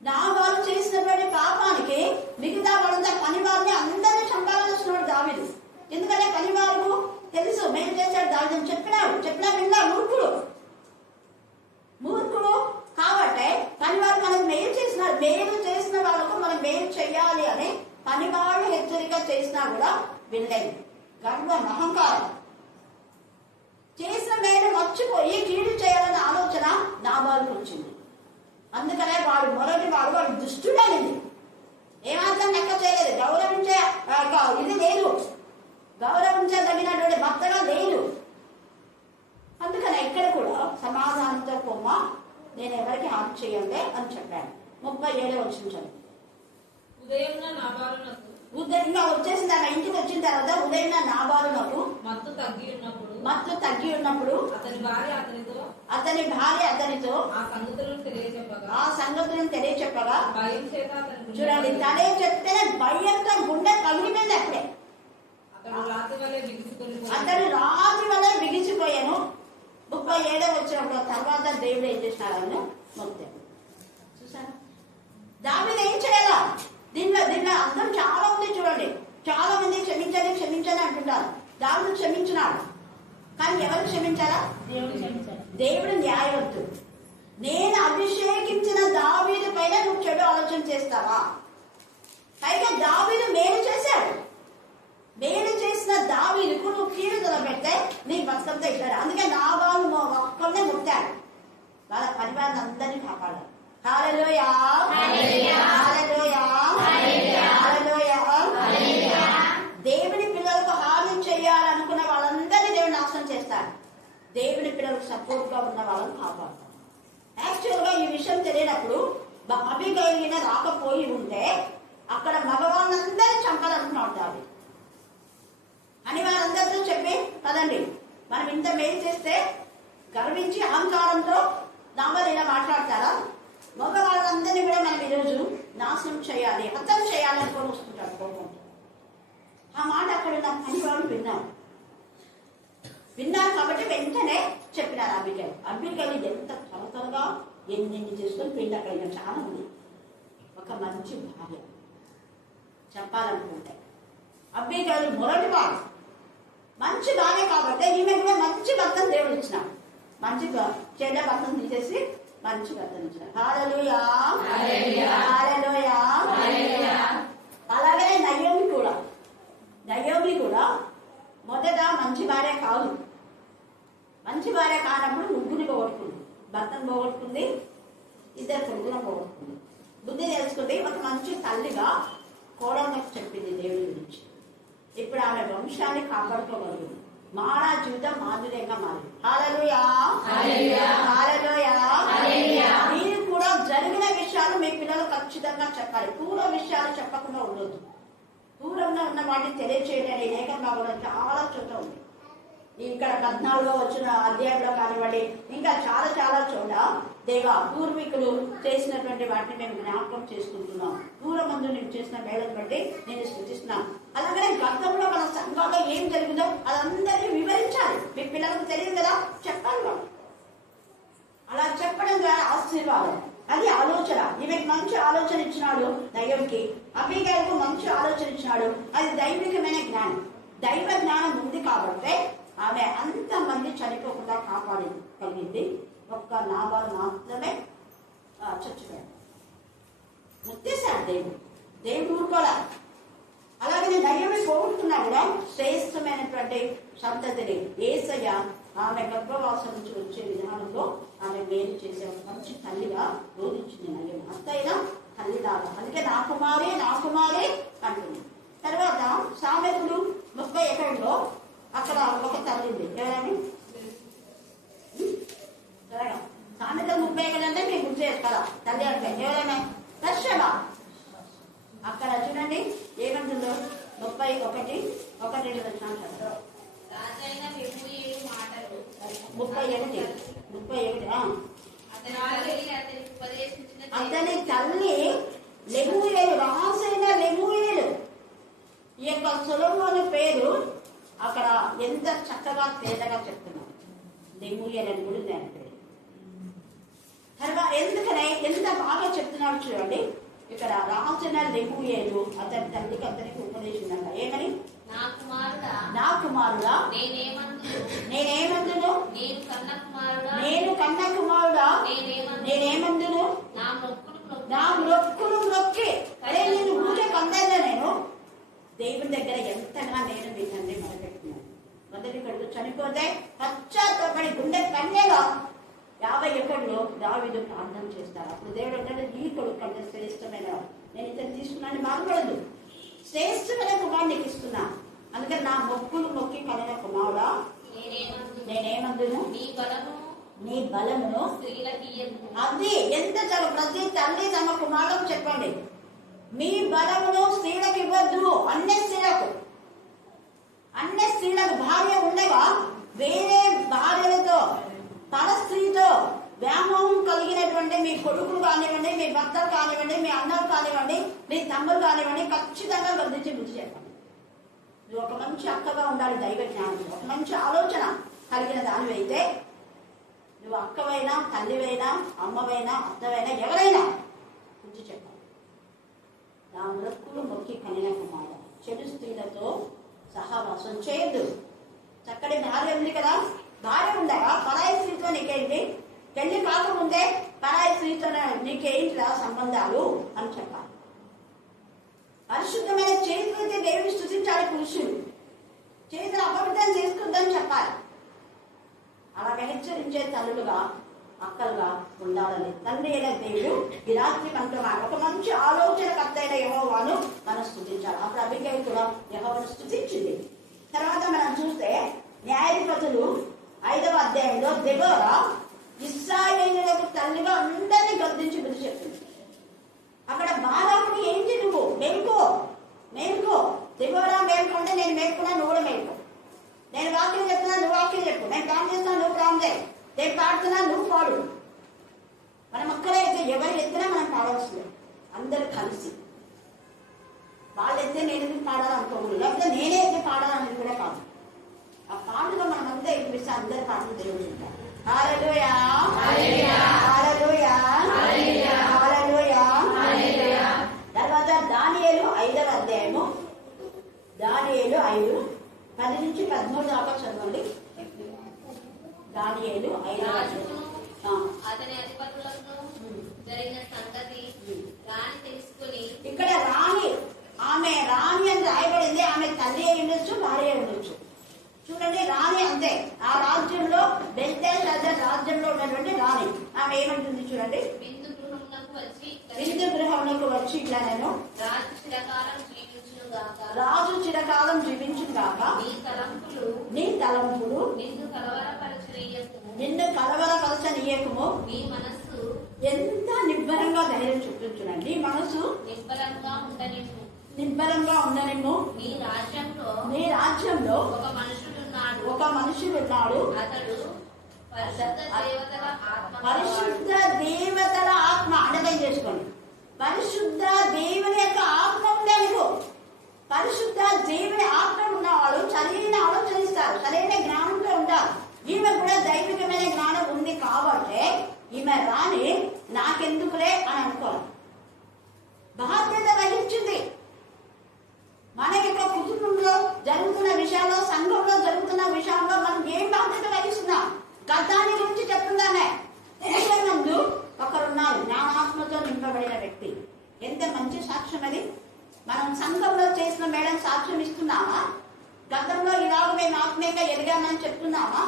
నాబాలు చేసినటువంటి పాపానికి మిగతా వాళ్ళంతా పనివారిని అందరినీ చంపాలనుకున్నాడు దావీదు. ఎందుకంటే పనివారు తెలుసు మేలు చేశాడు దావీదు చెప్పినా విన్నా మూర్ఖుడు కాబట్టి పనివారు మనకు మేలు చేసిన వాళ్ళకు మనం మేలు చేయాలి అని పనివాళ్ళు హెచ్చరిక చేసినా కూడా వినలేదు. గర్వం, అహంకారం, చేసిన మేలు మర్చిపోయి కీడు చేయాలనే ఆలోచన నాబాలుకు వచ్చింది. అందుకనే వాడు దుష్టుడైంది. ఏమాత్రం లెక్క చేయలేదు. ఇది లేదు, గౌరవించదగినటువంటి భర్తగా లేదు. అందుకనే ఇక్కడ కూడా సమాధానంతో పోమ్మా, నేను ఎవరికి హాని చేయండి అని చెప్పాను. 37వ వచనం. ఇంకా వచ్చేసింది. ఆమె ఇంటికి వచ్చిన తర్వాత ఉదయం నాబాలునకు మత్తు తగ్గి ఉన్నప్పుడు అతని భార్య అతనితో ఆ సంగతులను తెలియచెప్పగా చూడండి, తనే చెప్తేనే భయంతో గుండె పగిలిపోయింది. అప్పుడే అతడు రాతి వలె బిగిసిపోయాను. 37వ వచ్చినప్పుడు తర్వాత దేవుడు ఏం చేసినాడని మొత్తం చూసారా. దావీదు ఏం చేయాలా? దీనిలో అర్థం చాలా ఉంది. చూడండి, చాలా మంది క్షమించని అంటుంటారు. దావీదు క్షమించినాడు, కానీ ఎవరు క్షమించాలా? దేవుడు న్యాయవంతుడు. నేను అభిషేకించిన దావీదు పైన నువ్వు చెడు ఆలోచన చేస్తావా? పైగా దావీదు మేలు చేశాడు. మేలు చేసిన దావీదుకు నువ్వు కీడు తలపెడితే నీ బతుకంతా ఇచ్చాడు. అందుకే నాబాలు ఒక్కనే ముట్టాడు. వాళ్ళ పరివారాన్ని అందరినీ కాపాడారు. హల్లెలూయా, హల్లెలూయా, హల్లెలూయా. దేవుని పిల్లలకు హాని చేయాలనుకున్న వాళ్ళందరినీ దేవుడు నాశనం చేస్తాడు. దేవుని పిల్లలకు సపోర్ట్ గా ఉన్న వాళ్ళని కాపాడుతాడు. యాక్చువల్ గా ఈ విషయం తెలియనప్పుడు అభిగైన రాకపోయి ఉంటే అక్కడ మగవాళ్ళందరినీ చంపాలనుకున్నాడు దావీదు అని వారందరితో చెప్పి కదండి, మనం ఇంత మేలు చేస్తే గర్వించి అహంకారంతో నామలు ఇలా మాట్లాడతారా? మగవాళ్ళందరినీ కూడా మనం ఈరోజు నాశనం చేయాలి, హత్యం చేయాలనుకొని వస్తుంటాడు కోపం. ఆ మాట అక్కడ నా పనివాడు విన్నారు కాబట్టి వెంటనే చెప్పినారు అబ్బికలు ఎంత త్వరగా ఎన్ని చేసుకొని పెళ్లి అక్కడ చాలా ఉంది. ఒక మంచి భార్య చెప్పాలనుకుంటే అబ్బికలు మొదటివాడు మంచి భార్య కాబట్టి ఈమె కూడా మంచి భర్తను దేవుడు ఇచ్చినాడు. మంచి చెడ్డ భర్తను తీసేసి మంచి భర్తను ఇచ్చినాడు. హల్లెలూయా, హల్లెలూయా. అలాగే నయోమి కూడా మొదట మంచి భార్య కాదు. మంచి భార్య కానప్పుడు ముగ్గురిని పోగొట్టుకుంది, భర్తను పోగొట్టుకుంది, 2 కొడుకులను పోగొట్టుకుంది. బుద్ధి తెలుసుకుంది. ఒక మంచి తల్లిగా కోడలకు చెప్పింది దేవుడి గురించి. ఇప్పుడు ఆమె వంశాన్ని కాపాడుకోగలిగింది. మారా జీవితం మాధుర్యంగా మారింది. హల్లెలూయా, హల్లెలూయా. మీరు కూడా జరిగిన విషయాలు మీ పిల్లలు ఖచ్చితంగా చెప్పాలి. పూర్వ విషయాలు చెప్పకుండా ఉండొద్దు. దూరంగా ఉన్న వాటిని తెలియచేయడం లేఖంగా కూడా చాలా చోట ఉంది. ఇక్కడ 14వ వచ్చిన అధ్యాయంలో కానివ్వండి, ఇంకా చాలా చాలా చోట దేవా పూర్వీకులు చేసినటువంటి వాటిని మేము జ్ఞాపకం చేసుకుంటున్నాం. పూర్వమందు నేను చేసిన మేళను బట్టి నేను స్తుతిస్తున్నాను. అలాగనే గతంలో మన సంఘాల్లో ఏం జరిగిందో అదందరినీ వివరించాలి. మీ పిల్లలకు తెలియదు కదా, చెప్పాలి వాళ్ళు. అలా చెప్పడం ద్వారా ఆశీర్వాదం. అది ఆలోచన. ఈమెకు మంచి ఆలోచన ఇచ్చినాడు దైవంకి, అభిగాయకు మంచి ఆలోచన ఇచ్చినాడు. అది దైవికమైన జ్ఞానం. దైవ జ్ఞానం ఉంది కాబట్టి ఆమె అంతమంది చనిపోకుండా కాపాడగలిగింది. ఒక్క నాబాలు మాత్రమే చచ్చిపోయాడు. ముత్తేశాడు దేవుడు ఊరుకోలే. అలాగే దైవమే పోగొట్టుకున్నా కూడా శ్రేష్టమైనటువంటి సంతతిని యేసయ్య ఆమె గర్భవాసం నుంచి వచ్చే విధానంలో ఆమె మేలు చేసే ఒక మంచి తల్లిగా బోధించింది నేను అత్తైనా తల్లిలాగా. అందుకే నా కుమారే అంటుంది. తర్వాత సామెతలు 31లో అక్కడ ఒక తల్లి ఉంది. ఎవరని సామెతలు 31 అంటే మీకు గుర్తు కదా తల్లి అంటే ఎవరైనా దర్శన. అక్కడ చూడండి ఏమంటుందో 31 రాజైన లెమూయేలు మాటలు 31 అతని తల్లి లెమూయేలు, రాజైన లెమూయేలు. ఈ యొక్క సొలొమోను పేరు అక్కడ ఎంత చక్కగా తేదగా చెప్తున్నారు. లెమూయేలు అని కూడా దాని పేరు. తర్వాత ఎందుకనే ఎంత బాగా చెప్తున్నాడు చూడండి. ఇక్కడ రాజైన లెమూయేలు అతని తల్లికి అతనికి ఉపదేశిందంట. ఏమని? నా కుమారుడా నేనేమందును, నేను కన్న కుమారుడా నేనేమందును, నా మొక్కులు మొక్కి. అరే నేను ఊరే కందన్నా. నేను దేవుని దగ్గర ఎంతగా నేను మీ తండ్రి మొదలుపెట్టినాను. మొదటి కొడుకు చనిపోతే పశ్చాత్తపడి గుండె కన్యగా 51లో దావీదు ప్రార్థన చేస్తారు. అప్పుడు దేవుడు అంటే ఈ కొడుకు అంటే శ్రేష్టమైన, నేను ఇతను తీసుకున్నాను బాధపడదు, శ్రేష్టమైన కుమారుడు నీకు ఇస్తున్నా. అందుకని నా మొక్కులు మొక్కి కలిగిన కుమారుడా నేనేమందును, నీ బలమును. అది ఎంత చాలా ప్రతి తల్లి తమ కుమారులకు చెప్పండి, మీ బలమును స్త్రీలకు ఇవ్వద్దు. అన్ని స్త్రీలకు భార్య ఉండగా వేరే భార్యలతో తన స్త్రీతో వ్యామోహం కలిగినటువంటి మీ కొడుకులు కానివ్వండి, మీ భర్తలు కానివ్వండి, మీ అన్నలు కానివ్వండి, మీ తమ్ముడు కానివ్వండి, ఖచ్చితంగా గర్దించి బుద్ధి చెప్పండి. నువ్వు ఒక మంచి అక్కగా ఉండాలి. దైవ జ్ఞానం, ఒక మంచి ఆలోచన కలిగిన దానివైతే నువ్వు అక్కవైనా, తల్లివైనా, అమ్మవైనా, అత్తవైనా, ఎవరైనా బుద్ధి చెప్పాలి. నా మొక్కులు మొక్కి కనిన కుమారుడు, చెడు స్త్రీలతో సహవాసం చేయొద్దు. చక్కటి భార్య ఉంది కదా, భార్య ఉండగా పరాయి స్త్రీతో నీకేంటి, పెళ్లి కాకముందే పరాయి స్త్రీతో నీకేంటిరా సంబంధాలు అని చెప్పాలి. పరిశుద్ధమైన చేతులైతే దేవుని స్తుతించాలి. పురుషులు చేతులు అపవిత్రం చేసుకుందని చెప్పాలి. అలాగే హెచ్చరించే తల్లులుగా, అక్కలుగా ఉండాలని తండ్రి అయిన దేవుడు ఈ రాత్రి మనతో ఒక మంచి ఆలోచనకర్త అయిన యెహోవాను మనం స్తుతించాలి. అప్పుడు అబిగైలు కూడా యెహోవాను స్తుతించింది. తర్వాత మనం చూస్తే న్యాయాధిపతులు 5వ అధ్యాయంలో దెబోరా ఇశ్రాయేలీయులకు తల్లిగా అందరినీ గద్దించి బుద్ధి చెప్తుంది. అక్కడ బారాకుడు ఏంటి, నువ్వు మేలుకో దెబోరా మేలుకుంటే నేను మేలుకున్నా, నువ్వు కూడా మేలుకో. నేను వాక్యం చెప్తున్నా, నువ్వు వాక్యం చెప్పు. నేను ప్రాణం చేస్తున్నా, నువ్వు ప్రాణం చేయి. నేను పాడుతున్నా, నువ్వు పాడు. మనం అక్కడైతే ఎవరు ఎత్తినా మనం పాడవలసిందే. అందరూ కలిసి వాళ్ళు ఎత్తే నేను ఎందుకు పాడాలనుకోకూడదు, లేకపోతే నేనే ఎత్తి పాడాలనేది కూడా కాదు. ఆ పాటలో మనం అంతా ఎక్కిపిస్తే అందరి పాటలు దేవుడు ఉంటారు. హల్లెలూయా, హల్లెలూయా, హల్లెలూయా. తర్వాత దానియేలు 5వ అధ్యాయము, దానియేలు 5:10-13 దాకా చదవండి. దానియేలు 5వ అతని అధిపతులకు జరిగిన సంగతి రాణి తెలుసుకుని. ఇక్కడ రాణి అని రాయబడింది. ఆమె తల్లి అయి ఉండొచ్చు, భార్య అయి ఉండొచ్చు. చూడండి రాణి అంతే. ఆ రాజ్యంలో బెల్తెషాజర్ రాజ్యంలో ఉన్నటువంటి రాణి ఆమె ఏమంటుంది చూడండి. విందు గృహంలోకి వచ్చి ఇట్లా నేను రాజు చిరకాలం జీవించుగాక, నీ తలంపులు నిన్ను కలవరపరచనీయకము. మీ మనస్సు ఎంత నిబ్బరంగా ధైర్యం చూపించునండి. నీ మనసు నిబ్బరంగా ఉండనిమ్ము. నీ రాజ్యంలో ఒక మనుషుడున్నాడు. అతడు పరిశుద్ధ దేవతల ఆత్మ. అండర్లైన్ చేసుకోండి. పరిశుద్ధ దేవుని యొక్క ఆత్మ ఉంది అనుకో. పరిశుద్ధ దేవుని ఆత్మ ఉన్నవాడు సరైన ఆలోచనిస్తారు, సరైన జ్ఞానంతో ఉంటారు. ఈమె కూడా దైవికమైన జ్ఞానం ఉంది కాబట్టి ఈమె రాని నాకెందుకులే అని అనుకోవాలి. బాధ్యత వహించింది. మన యొక్క కుటుంబంలో జరుగుతున్న విషయాల్లో, సంఘంలో జరుగుతున్న విషయాల్లో మనం ఏం బాధ్యత వహిస్తున్నాం? గతాన్ని గురించి చెప్తుందామే. ముందు ఒకరున్నారు జ్ఞానాత్మతో నింపబడిన వ్యక్తి. ఎంత మంచి సాక్ష్యం అది. మనం సంఘంలో చేసిన మేడం సాక్ష్యం ఇస్తున్నామా? గతంలో ఇలాగ మేము ఆత్మీయంగా ఎదిగామని చెప్తున్నామా?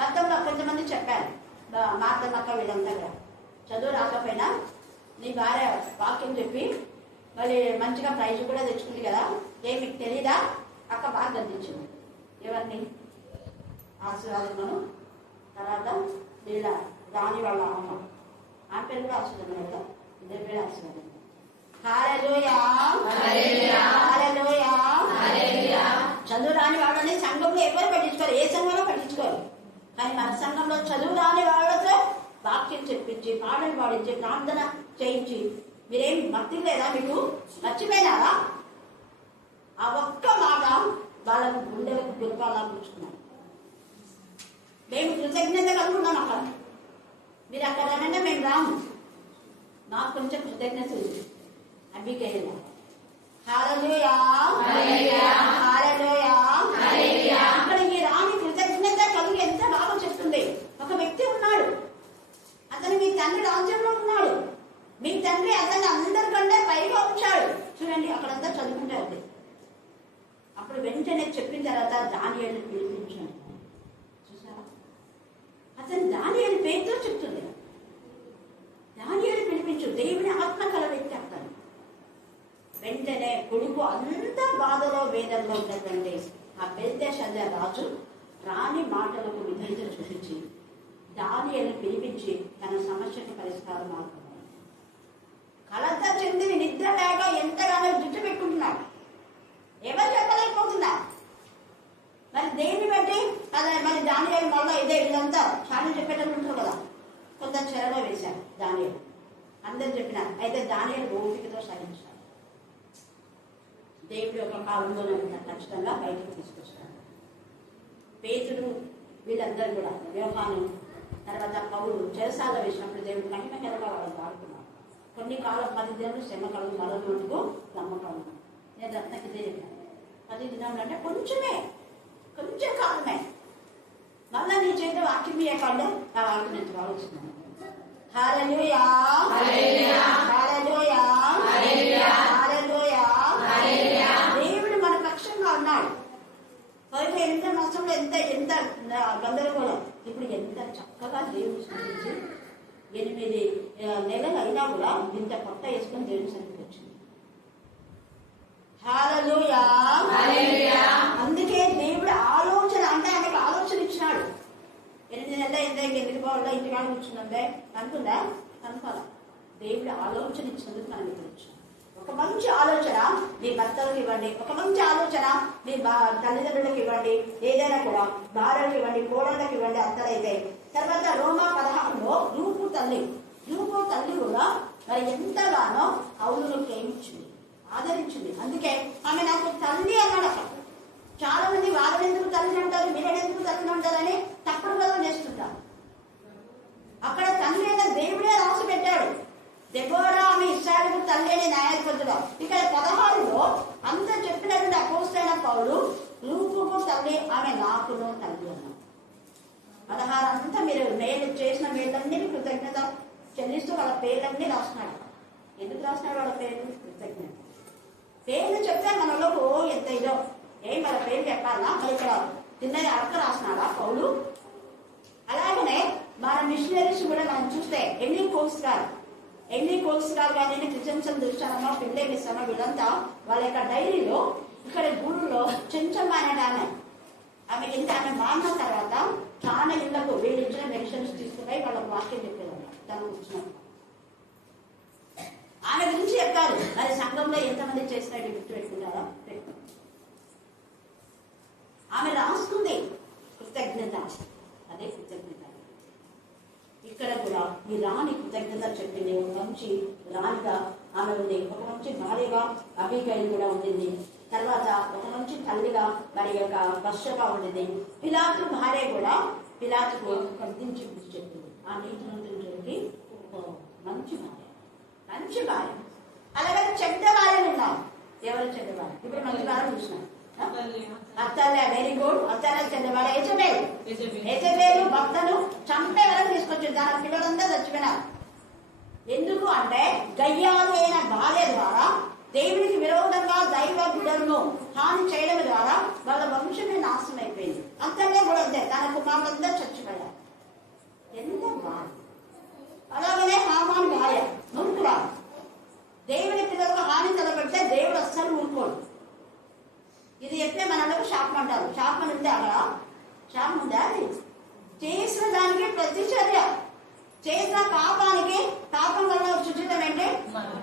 గతంలో కొంతమంది చెప్పారు, మార్తమ్మ వీళ్ళంతా కూడా చదువు రాకపోయినా నీ భార్య వాక్యం చెప్పి మళ్ళీ మంచిగా ప్రైజ్ కూడా తెచ్చుకుంది కదా, ఏం మీకు తెలీదా? అక్క బాగా గద్దించింది. ఎవరిని? ఆశీర్వాదమును. తర్వాత వీళ్ళ రాణి వాళ్ళ అమ్మ, ఆ పేరు కూడా ఆశీర్వాదం కదా, ఇద్దరు పేరు ఆశీర్వాదం. హల్లెలూయా, హల్లెలూయా. చదువు రాని వాళ్ళని సంఘంలో ఎవరు పట్టించుకోరు, ఏ సంఘంలో పట్టించుకోరు. కానీ మన సంఘంలో చదువు రాని వాళ్ళతో వాక్యం చెప్పించి, పాటలు పాడించి, ప్రార్థన చేయించి, మీరేం భక్తి లేదా? మీకు మర్చిపోయినారా? ఆ ఒక్క మాట వాళ్ళకు గుండెలకు గుర్పాలా కూర్చుకున్నాం. మేము కృతజ్ఞత కలుగున్నాం. అక్కడ మీరు అక్కడ అనంటే మేము రాము, నాకు కొంచెం కృతజ్ఞత ఉంది. అభిగేయ హల్లెలూయా, హల్లెలూయా. అక్కడ ఈ రాణి కృతజ్ఞత కలిగి ఎంత బాగా చెప్తుంది. ఒక వ్యక్తి ఉన్నాడు, అతను మీ తండ్రి రాజ్యంలో ఉన్నాడు, మీ తండ్రి అతన్ని అందరికంటే పైగా ఉంచాడు. చూడండి, అక్కడంతా చదువుకుంటే ఉంది. అప్పుడు వెంటనే చెప్పిన తర్వాత దానియేలుని పిలిపించాడు. చూసారా, అతను దానియేలు పేరుతో చెప్తుంది. దానియేలు పిలిపించు, దేవుని ఆత్మ కల వ్యక్తి అతను. వెంటనే కొడుకు అంత బాధలో వేదనలో ఉన్నటువంటి ఆ బెల్తెషాజర్ రాజు రాణి మాటలకు విధేయత చూపించి దానియేలుని పిలిపించి తన సమస్యకు పరిష్కారం మార్చుకున్నాడు. కలత చెంది నిద్ర లేక ఎంతగానో జుట్టు పెట్టుకుంటున్నాడు. ఎవరు చెప్పలేకపోతున్నారు. మరి దేన్ని బట్టి అదే మరి దానియేలు మళ్ళీ ఇదే వీళ్ళంతా చాలా చెప్పేటప్పుడు ఉంటారు కదా, కొంత చెరలో వేశారు దానియేలు. అందరు చెప్పినారు. అయితే దానియేలు ఓపికతో సహించారు. దేవుడి యొక్క కాలంలో ఖచ్చితంగా బయటకు తీసుకొస్తాడు. పేతురు వీళ్ళందరూ కూడా, యోహాను, తర్వాత పౌలు చెరసాల వేసినప్పుడు దేవుడు మహిమకరంగా వాళ్ళని వాడుకున్నారు. కొన్ని కాలం 10 దినాలు శ్రమ కలుగు, మరో రోజుకు నమ్మకం. నేను రత్నకి చెప్పాను 10 దినాలు అంటే కొంచెం కాలమే. మళ్ళా నీ చేతి వాక్యం ఇవ్వకుండా ఆ వాక్యం నుంచి ఆలోచిస్తున్నాను. హల్లెలూయా, హల్లెలూయా, హల్లెలూయా. దేవుడు మన పక్షంగా ఉన్నాడు. పైగా ఎంత నష్టంలో ఎంత గందరగోళం. ఇప్పుడు ఎంత చక్కగా దేవుడు సృష్టించి 8 నెలలు అయినా కూడా ఇంత కొత్త వేసుకొని దేవుని సన్నిధికి వచ్చింది. హల్లెలూయా. అందుకే దేవుడు ఆలోచన అంటే ఆయనకు ఆలోచన ఇచ్చినాడు. 8 నెలలు అయిందా ఇంకెందుకు పోవాలా, ఇంటికాడ కూర్చుందంటే అనుకుందా? అనుకోవాలా. దేవుడు ఆలోచన ఇచ్చినందుకు మనం ఇక్కడ వచ్చాం. ఒక మంచి ఆలోచన మీ భర్తలకు ఇవ్వండి, ఒక మంచి ఆలోచన మీ తల్లిదండ్రులకు ఇవ్వండి, ఏదైనా కూడా భార్యలకు ఇవ్వండి, కోడళ్ళకి ఇవ్వండి, అత్తలైతే. తర్వాత రోమా 16లో రూపు తల్లి కూడా మరి ఎంతగానో అవును ప్రేమించింది, ఆదరించింది. అందుకే ఆమె నాకు తల్లి అన్నాడు. అక్కడ చాలా మంది వాళ్ళని ఎందుకు తల్లిని అంటారు, మీరేని ఎందుకు తల్లిని అంటారని తప్పుడు పదం చేస్తుంటారు. అక్కడ తండ్రి అయిన దేవుడే రాసి పెట్టాడు. దెబోరా ఆమె ఇశ్రాయేలుకు తల్లి అని న్యాయాధిపతులు. ఇక్కడ 16లో అంత చెప్పినటువంటి అపోస్తలుడైన పౌలు రూపుకు తల్లి, ఆమె నాకును తల్లి అన్నాడు. 16 అంతా మీరు మేలు చేసిన మేళ్ళన్నీ కృతజ్ఞత చెల్లిస్తూ వాళ్ళ పేర్లన్నీ రాస్తున్నాడు. ఎందుకు రాస్తున్నాడు వాళ్ళ పేర్లు? కృతజ్ఞత. పేర్లు చెప్తే మనలో ఎంత ఇదో మన పేరు చెప్పాలా? మరి ఇక్కడ తిన్నది అర్థ రాస్తున్నాడా పౌలు? అలాగనే మన మిషనరీస్ కూడా మనం చూస్తే ఎన్ని కోర్స్ గారు కానీ క్రిస్టియన్స్ దృష్టానమో పిల్లే మిస్సమో వీళ్ళంతా వాళ్ళ యొక్క డైరీలో ఇక్కడ గూడులో చెంచమ్మ అనే ఆమె ఎంత ఆమె మారిన తర్వాత చాలా ఇళ్లకు వీళ్ళు ఇచ్చిన మెడిసిన్స్ తీసుకుపోయి వాళ్ళకు వాక్యం చెప్పేదన్నమాట. తను కూర్చున్నప్పుడు ఆమె గురించి చెప్తారు. మరి సంఘంలో ఎంతమంది చేసినట్టు గుర్తు పెట్టుకుంటారా? ఆమె రాసుకుంది కృతజ్ఞత. అదే కృతజ్ఞత. ఇక్కడ కూడా ఈ రాణి కృతజ్ఞత చెప్పింది. ఒక మంచి రాణిగా ఆమె ఉంది, ఒక మంచి భార్యగా అబీగైల్ కూడా ఉండింది. తర్వాత ఒక మంచి తల్లిగా మరి యొక్క బర్షబా ఉండింది. పిలాతు భార్య కూడా పిలాతుకు గద్దించి బుద్ధి చెప్తుంది. ఆ నీతిమంతుడికి మంచి భార్య. అలాగే చెడ్డ భార్యలు ఉన్నారు. ఎవరు చెడ్డవారు? ఇప్పుడు మంచి భార్య చూసినాం. అత్తల్య వెరీ గుడ్. అత్తల్య చెడ్డవాడు యెజబెలు భర్తను చంపే వరకు తీసుకొచ్చింది. దాని పిల్లలంతా చచ్చిపోయినారు. ఎందుకు అంటే గయ్యాలు అయిన భార్య ద్వారా దేవునికి విరోధంగా దైవ బిడ్డలను హాని చేయడం ద్వారా వాళ్ళ వంశమే నాశనం అయిపోయింది. అంతనే కూడా అంతే, తన కుమారులందరూ చచ్చిపోయారు. అంటారు. శాపం ఉందా అక్కడ? శాపం ఉందా? అది చేసిన దానికి ప్రతిచర్య, చేసిన పాపానికి, పాపం వల్ల ఉచితం ఏంటి?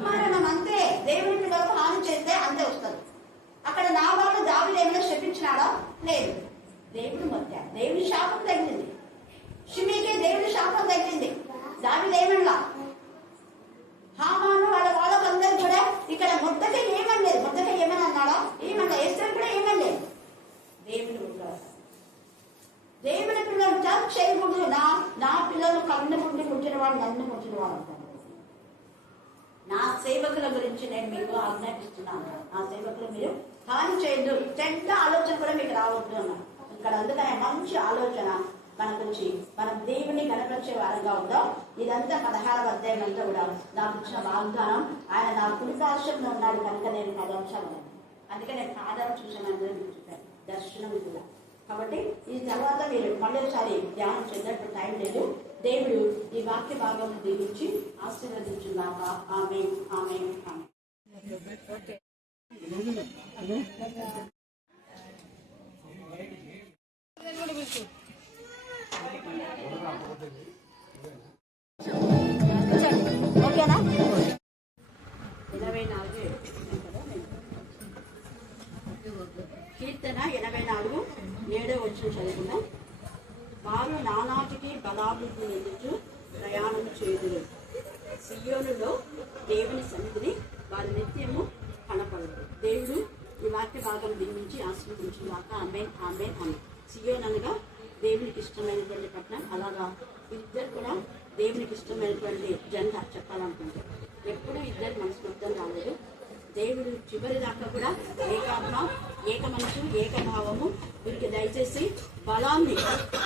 మరణం. అంతే. దేవుని పిల్లలకు హాని చేస్తే అంతే వస్తుంది. అక్కడ నాబాలు దావీదు ఏమైనా శపించినాడా? లేదు. దేవుడు మొత్తాడు. దేవుని శాపం తగిలింది. షిమీకి దేవుని శాపం తగిలింది. దావీదు ఏమన్నా హామాను వాళ్ళకందరూ కూడా ఇక్కడ మొద్దకి ఏమనలేదు. మొద్దకి ఏమని అన్నాడా? ఏమన్నా ఎస్తరు కూడా ఏమనలేదు. దేవుని దేవుని పిల్లలు జడ్జ్ చేయకూడదు. నా పిల్లలు కన్ను పుట్టి పుట్టిన వాడు నన్ను పుట్టిన వాడు అంటారు. నా సేవకుల గురించి నేను మీకు ఆజ్ఞాపిస్తున్నాను. నా సేవకులు మీరు హాని చేయొద్దు, చెడ్డ ఆలోచన కూడా మీకు రావద్దు అన్నారు ఇక్కడ. అందుకనే మంచి ఆలోచన మనకు వచ్చి మనం దేవుని కనపరిచే వారంగా ఉందాం. ఇదంతా 16వ అధ్యాయం అంతా కూడా నాకు ఇచ్చిన వాగ్దానం. ఆయన నా కుడిపార్శ్వంలో ఉన్నాడు కనుక నేను 10 అంశాలు. అందుకే నేను ఆధారం చూసాను చెప్పాను, దర్శనం కూడా. కాబట్టి ఈ తర్వాత మీరు మళ్ళీసారి ధ్యానం చేసినట్టు టైం లేదు. దేవుడు ఈ వాక్య భాగం దీవించి ఆశీర్వదించుగాక. ఆమేన్, ఆమేన్, ఆమేన్. ఓకేనా? 84 కీర్తన 84 7వ వచనం చదువుకుందాం. వారు నానాటికి బలాభివృద్ధి ఎందుకు ప్రయాణం చేయుదురు. సియోనులో దేవుని సన్నిధిని వారి నిత్యము కనపడదు. దేవుడు ఈ వాక్య భాగం దీవించి ఆశీర్వదించుగాక. ఆమేన్, ఆమేన్, ఆమేన్. సియోన్ అనగా దేవునికి ఇష్టమైనటువంటి పట్టణం. అలాగా ఇద్దరు కూడా దేవునికి ఇష్టమైనటువంటి జంట చెప్పాలనుకుంటారు. ఎప్పుడు ఇద్దరు మనసు మొత్తం రాలేదు. దేవుడు చివరి దాకా కూడా ఏకాత్మ, ఏక మనసు, ఏకభావము వీరికి దయచేసి బలాన్ని,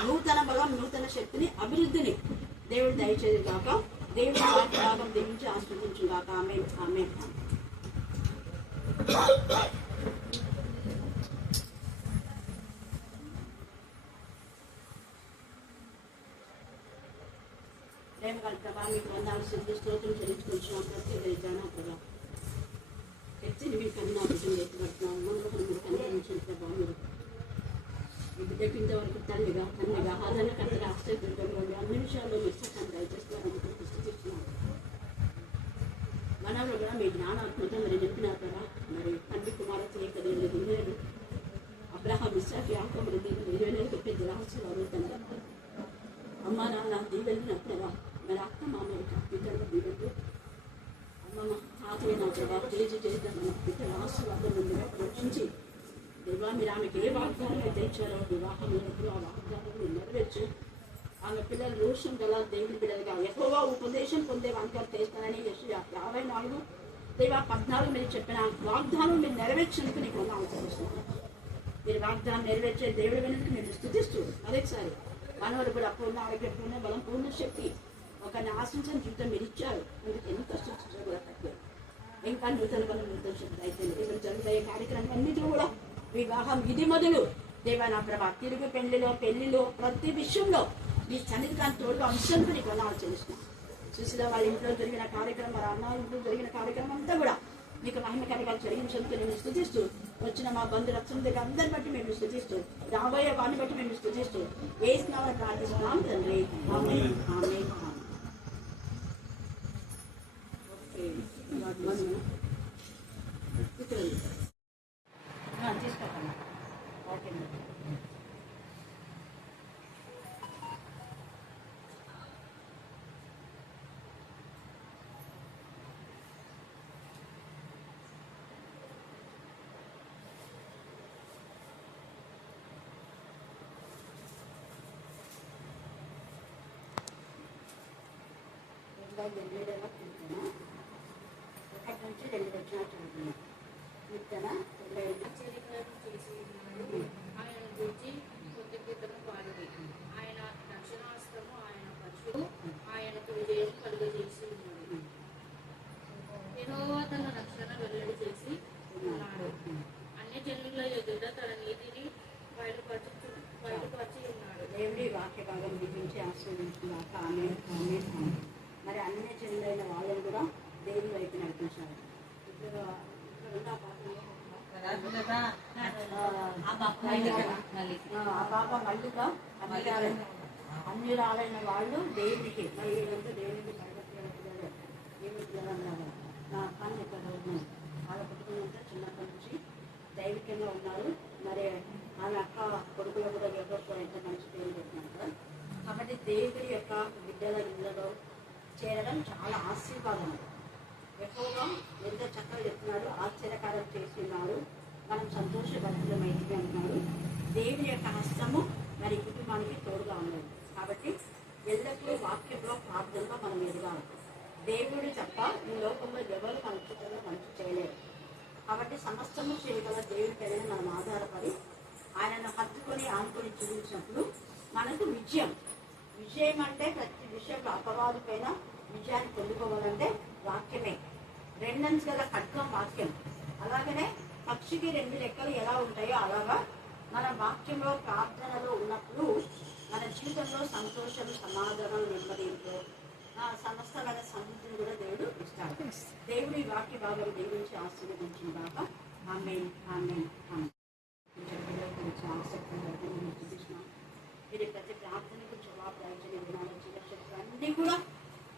నూతన బలం, నూతన శక్తిని, అభివృద్ధిని దేవుడు దయచేది కాక. దేవుడి వాక్య భాగం దీవించి ఆస్వాదించుగాక. ఆమేన్, ఆమేన్. ప్రేమ కలుగుతావా? మీకు వందాలు సిద్ధి స్తోత్రం చెల్లించుకుంటున్నాం. ప్రత్యేకరిద్దానా ప్రభా, ఎత్తిని మీకు కన్నా బిడ్డలు ఎత్తుపడుతున్నాం. మనకు మీరు కనిపించిన ప్రభావ మీరు బిడ్డకి ఇంతవరకు తండ్రిగా ఆదరణకర్తగా ఆశ్చర్యపడుతుంది. అన్ని విషయాల్లో మీరు సత్యాన్ని దయచేస్తున్నారని పుస్తకిస్తున్నాను. మనలో కూడా మీ జ్ఞానాత్మక మరి చెప్పినారు కదా. మరి తండ్రి కుమారత్వ యొక్క దేవుడు దివ్యుడు అబ్రహాం, ఇస్సాకు, యాకోబుల దేవుడు 20 నెలలకు పెద్ద రహస్యాలు అడుగుతుంది. అమ్మ నాన్న దీవెలు నా ప్రభా, మరి అక్క మామూలు బిడ్డల దీవెలు అమ్మ తాతయ్య నా ప్రభా చేద్దామన్న బిడ్డల ఆశీర్వాదం నుండి రక్షించి దేవా మీరు ఆమెకి ఏ వాగ్దానం అయితే ఇచ్చారో వివాహంలో ఆ వాగ్దానం నెరవేర్చు. ఆమె పిల్లలు రోషం గల దేవుని బిడ్డలుగా యెహోవా ఉపదేశం పొందే వాగ్దానం చేస్తానని యెషయా 54 దేవా 14 మీరు చెప్పిన వాగ్దానం మీరు నెరవేర్చేందుకు నీకు అవసరం. మీరు వాగ్దానం నెరవేర్చే దేవుడి వెనుక మీరు స్తుతిస్తూ అదేసారి మనవారు కూడా పూర్ణ ఆరోగ్య, పూర్ణ బలం, పూర్ణ శక్తి, ఒకరిని ఆశించిన జీవితం మీరు ఇచ్చారు. అందుకు ఎంత సృష్టించడం కూడా తక్కువ. ఇంకా నూతన బలం, నూతన శక్తి అయితే ఇక్కడ జరుగుతాయి కార్యక్రమం అన్నిటిలో కూడా వివాహం ఇది మొదలు దేవా నా ప్రభా తిరుగు పెళ్లిలో ప్రతి విషయంలో మీ సన్నిధికాన్ని తోడు అంశంతో నీకు వందనాలు చెల్లిస్తున్నాం. సుశీల వాళ్ళ ఇంట్లో జరిగిన కార్యక్రమం, వారి అన్న ఇంట్లో జరిగిన కార్యక్రమం అంతా కూడా మీకు మహిమకరంగా జరిగించడంతో నేను స్తుతిస్తూ, వచ్చిన మా బంధు రక్షణ దగ్గర అందరిని బట్టి మేము స్తుతిస్తూ, రాబోయే వారిని బట్టి మేము స్తుతిస్తూ వేసినామని ప్రార్థిస్తున్నాం తండ్రి. ఆమేన్, ఆమేన్, ఆమేన్. తీసుకోకండి. ఓకే ఒకటి నుంచి 2 వచ్చినా చదువుతున్నాం. చెప్తానా? ఆయన గురించి కృతజ్ఞతను పాడింది. ఆయన రక్షణాస్త్రము, ఆయన పశువు ఆయనకు విజయం కలుగజేసి ఉన్నాడు. యెహోవా తన రక్షణ వెల్లడి చేసి ఉన్నాడు. అన్య జనుల ఎదుట తన నీతిని బయలుపరిచి ఉన్నాడు. దేవుడి వాక్య భాగం గురించి ఆస్వాదించుకున్నాక ఆమేన్, ఆమేన్, ఆమేన్. మరి అన్య జనులైన వాళ్ళని కూడా దేవుని వైపు నడిపించాలి. ఇక్కడ ఉన్న ఆ పాప మల్లిక అన్ని రాలైన వాళ్ళు దేవుడికి మరి వీళ్ళంతా దేవుడికి ఏమి పిల్లలు అన్నారు. నా అక్కని ఇక్కడ ఉన్నాయి. వాళ్ళ కుటుంబంతో చిన్నప్పటి నుంచి దైవికంగా ఉన్నారు. మరి ఆమె అక్క కొడుకులు కూడా ఎవరితో ఎంత మంచి పేరు పెట్టినారు కదా. కాబట్టి దేవుడి యొక్క బిడ్డల ఇళ్ళలో చేరడం చాలా ఆశీర్వాదం. ఎక్కువగా ఎంత చక్కగా చెప్తున్నాడు, ఆశ్చర్యకారం చేస్తున్నాడు, మనం సంతోషభరితమైంది అంటున్నాడు. దేవుని యొక్క హస్తము మరి కుటుంబానికి తోడుగా ఉన్నది. కాబట్టి ఎల్లప్పుడూ వాక్యంలో ప్రార్థనలో మనం ఎదగాలి. దేవుడు తప్ప ఈ లోకంలో ఎవరు మన చిత్రంలో మంచి చేయలేరు. కాబట్టి సమస్తము చేయగల దేవుడిపైన మనం ఆధారపడి ఆయనను హత్తుకొని ఆనుకొని జీవించినప్పుడు మనకు విజయం. విజయం అంటే ప్రతి విషయంలో అపవాదు పైన విజయాన్ని పొందుకోవాలంటే వాక్యమే. రెండంచు గల ఖడ్గం వాక్యం. అలాగనే పక్షికి 2 రెక్కలు ఎలా ఉంటాయో అలాగా మన వాక్యంలో ప్రార్థనలో ఉన్నప్పుడు మన జీవితంలో సంతోషం, సమాధానం, నెమ్మదితో సమస్తమైన సమృద్ధిని కూడా దేవుడు ఇస్తాడు. దేవుడు ఈ వాక్య భాగం దేవురించి ఆశీర్వదించిన దాక ఆమేన్ ఆమేన్ ఆమేన్. గురించి ఆసక్తిగా చూపిస్తున్నాం. మీరు ప్రతి ప్రార్థనకు జవాబు రాయించిన విధానం జీవశక్తులు అన్నీ కూడా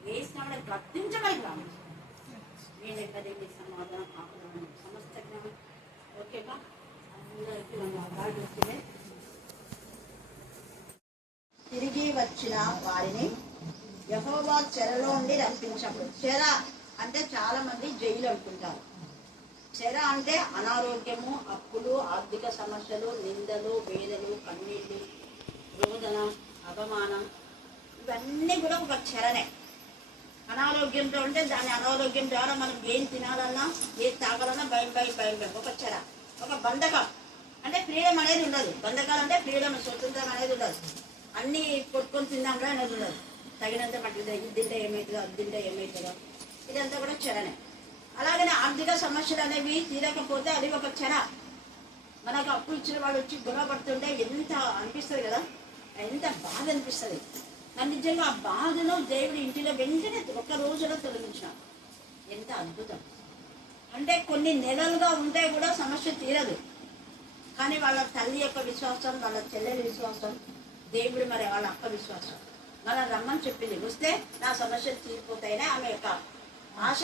వేసిన గర్తించగలిగాను. నేను దేవుని సమాధానం కాపాడాను సమస్త జ్ఞానం. ఓకేగా అందరికీ వస్తున్నాయి. తిరిగి వచ్చిన వారిని యెహోవా చెరలో నుండి రప్పించప్పుడు. చెర అంటే చాలా మంది జైలు అనుకుంటారు. చెర అంటే అనారోగ్యము, అప్పులు, ఆర్థిక సమస్యలు, నిందలు, వేదలు, కన్నీళ్ళు, రోదన, అవమానం, ఇవన్నీ కూడా ఒక చెరనే. అనారోగ్యంతో ఉంటే దాని అనారోగ్యం ద్వారా మనం ఏం తినాలన్నా ఏం తాగాలన్నా భయం భయం భయం భయం ఒక చెర, ఒక బంధకం. అంటే ఫ్రీడమ్ అనేది ఉండదు. బంధకాలు అంటే ఫ్రీడమ్, స్వతంత్రం అనేది ఉండదు. అన్నీ కొట్టుకొని తిందాంలో అనేది ఉండదు. తగినంత పట్టిందా, ఇది తింటే ఏమవుతుందో, అది తింటే ఏమవుతుందో, ఇదంతా కూడా చెరనే. అలాగనే ఆర్థిక సమస్యలు అనేవి తీరకపోతే అది ఒక చెర. మనకు అప్పు ఇచ్చిన వాడు వచ్చి గొడవపడుతుంటే ఎంత అనిపిస్తుంది కదా, ఎంత బాధ అనిపిస్తుంది. కానీ నిజంగా ఆ బాధను దేవుడి ఇంటిలో వెంటనే ఒక్క రోజులో తొలగించిన ఎంత అద్భుతం. అంటే కొన్ని నెలలుగా ఉంటే కూడా సమస్య తీరదు. కానీ వాళ్ళ తల్లి యొక్క విశ్వాసం, వాళ్ళ చెల్లెలి విశ్వాసం, దేవుడు మరి వాళ్ళ అక్క విశ్వాసం మనం రమ్మని చెప్పింది. వస్తే నా సమస్యలు తీరిపోతాయనే ఆమె యొక్క ఆశ.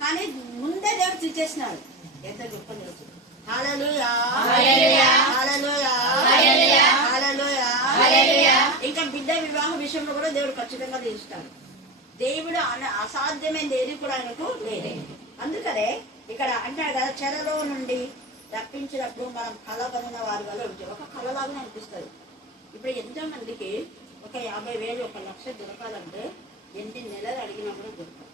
కానీ ముందే దేవుడు తీర్చేసినాడు. ఎంత గొప్ప తెలుసు. హల్లెలూయా హల్లెలూయా హల్లెలూయా హల్లెలూయా. ఇంకా బిడ్డ వివాహం విషయంలో కూడా దేవుడు ఖచ్చితంగా తీరుస్తాడు. దేవుడు అసాధ్యమైనది ఏది కూడా ఆయనకు లేదే. అందుకనే ఇక్కడ అంటాడు కదా, చెరలో నుండి రప్పించినప్పుడు మనం కలగలిగిన వారి వల్ల ఒక కళలాగానే అనిపిస్తుంది. ఇప్పుడు ఎంతో మందికి ఒక 50,000 1 లక్ష దొరకాలంటే ఎన్ని నెలలు అడిగినా కూడా దొరకదు.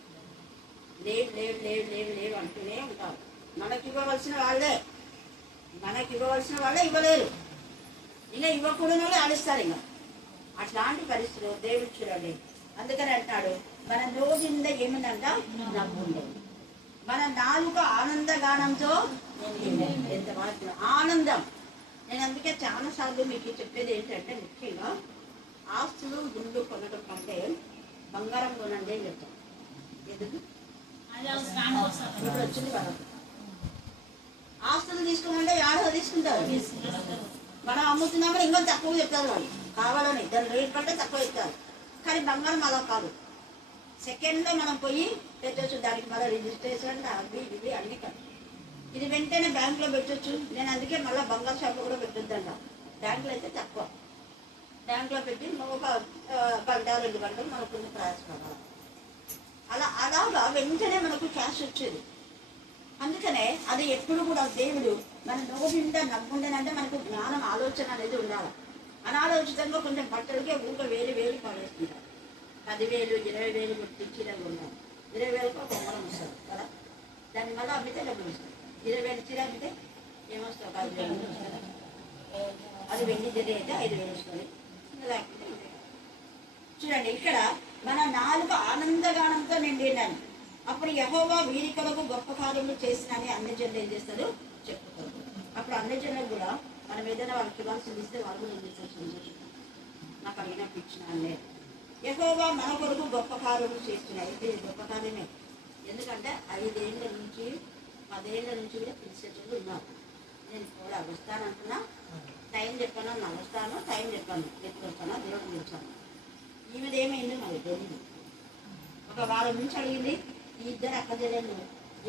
లేవు లేవు లేవు లేవు లేవు అంటూనే ఉంటారు. మనకి ఇవ్వవలసిన వాళ్ళే ఇవ్వలేరు. ఇంకా ఇవ్వకూడని వాళ్ళు ఆడిస్తారు. ఇంకా అట్లాంటి పరిస్థితులు దేవుడు చూడండి. అందుకని అంటాడు, మన రోజుంద ఏమిందంట నవ్వుండే, మన నాలుక ఆనందగానంతో ఎంత మాత్రం ఆనందం. నేను అందుకే చాలా సార్లు మీకు చెప్పేది ఏంటంటే, ముఖ్యంగా ఆస్తులు గుండు కొనడం కంటే బంగారం కొనండి అని చెప్తాను. ఎందుకు ఇప్పుడు వచ్చింది కదా, ఆస్తులు తీసుకోమంటే యాడో తీసుకుంటారు. మనం అమ్ముతున్నామని ఇంకా తక్కువ చెప్తారు వాళ్ళు, కావాలని దాని రేట్ కంటే తక్కువ చెప్తారు. కానీ బంగారం అలా కాదు. సెకండ్లో మనం పోయి పెట్టచ్చు. దానికి మళ్ళీ రిజిస్ట్రేషన్ అవి ఇవి అన్నీ కాదు. ఇది వెంటనే బ్యాంకులో పెట్టచ్చు. నేను అందుకే మళ్ళీ బంగారు షాప్లో కూడా పెట్టొద్దంట. బ్యాంకులో అయితే తక్కువ. బ్యాంకులో పెట్టి ఒక 1 గంట 2 గంటలు మనకు కొన్ని ప్రయాసపడాలి. అలాగా వెంటనే మనకు క్యాష్ వచ్చేది. అందుకనే అది ఎప్పుడు కూడా దేవుడు మన నోటిండా నవ్వుండేనంటే మనకు జ్ఞానం, ఆలోచన అనేది ఉండాలి. అనాలోచితంగా కొంచెం బట్టలకే ఊక వేలు పడేస్తుంటారు. 10,000 20,000 గుర్తించడం ఉన్నాం. 20,000కు ఒక బొమ్మలం వస్తారు కదా, దాన్ని మళ్ళీ అమ్మితే డబ్బులు వస్తాయి. 20,000 చీర అమ్మితే ఏమొస్తావు? 10,000 వస్తుంది. అది వెండి జరి అయితే 5,000 వస్తుంది. లేకపోతే చూడండి, ఇక్కడ మన నాలుగు ఆనందగానంతో నిండినాను. అప్పుడు యెహోవా వీరి కొరకు గొప్ప కార్యములు చేసినని అన్ని జనులు ఏం చేస్తారు చెప్పుకోరు. అప్పుడు అన్ని జనులు కూడా మనం ఏదైనా వాళ్ళకి ఇవ్వాల్సింది ఇస్తే వాళ్ళు ఏం చేస్తారు? సంతోషం, నాకు అడిగినప్పుడు ఇచ్చిన అనే. యెహోవా మన కొరకు గొప్ప కార్యములు చేస్తున్నాయి. ఇది గొప్ప కార్యమే. ఎందుకంటే 5 ఏళ్ళ నుంచి 10 ఏళ్ళ నుంచి కూడా పిలిచేటప్పుడు ఉన్నారు. నేను కూడా వస్తానంటున్నా, టైం చెప్పాను, నవ్వుతాను, టైం చెప్పాను, ఎత్తుకొస్తాను, దేవుడు నిలిచాను. ఈమెదేమైంది మరి తెలియదు. ఒక వారం నుంచి అడిగింది, ఈ ఇద్దరు అక్క తెలియదు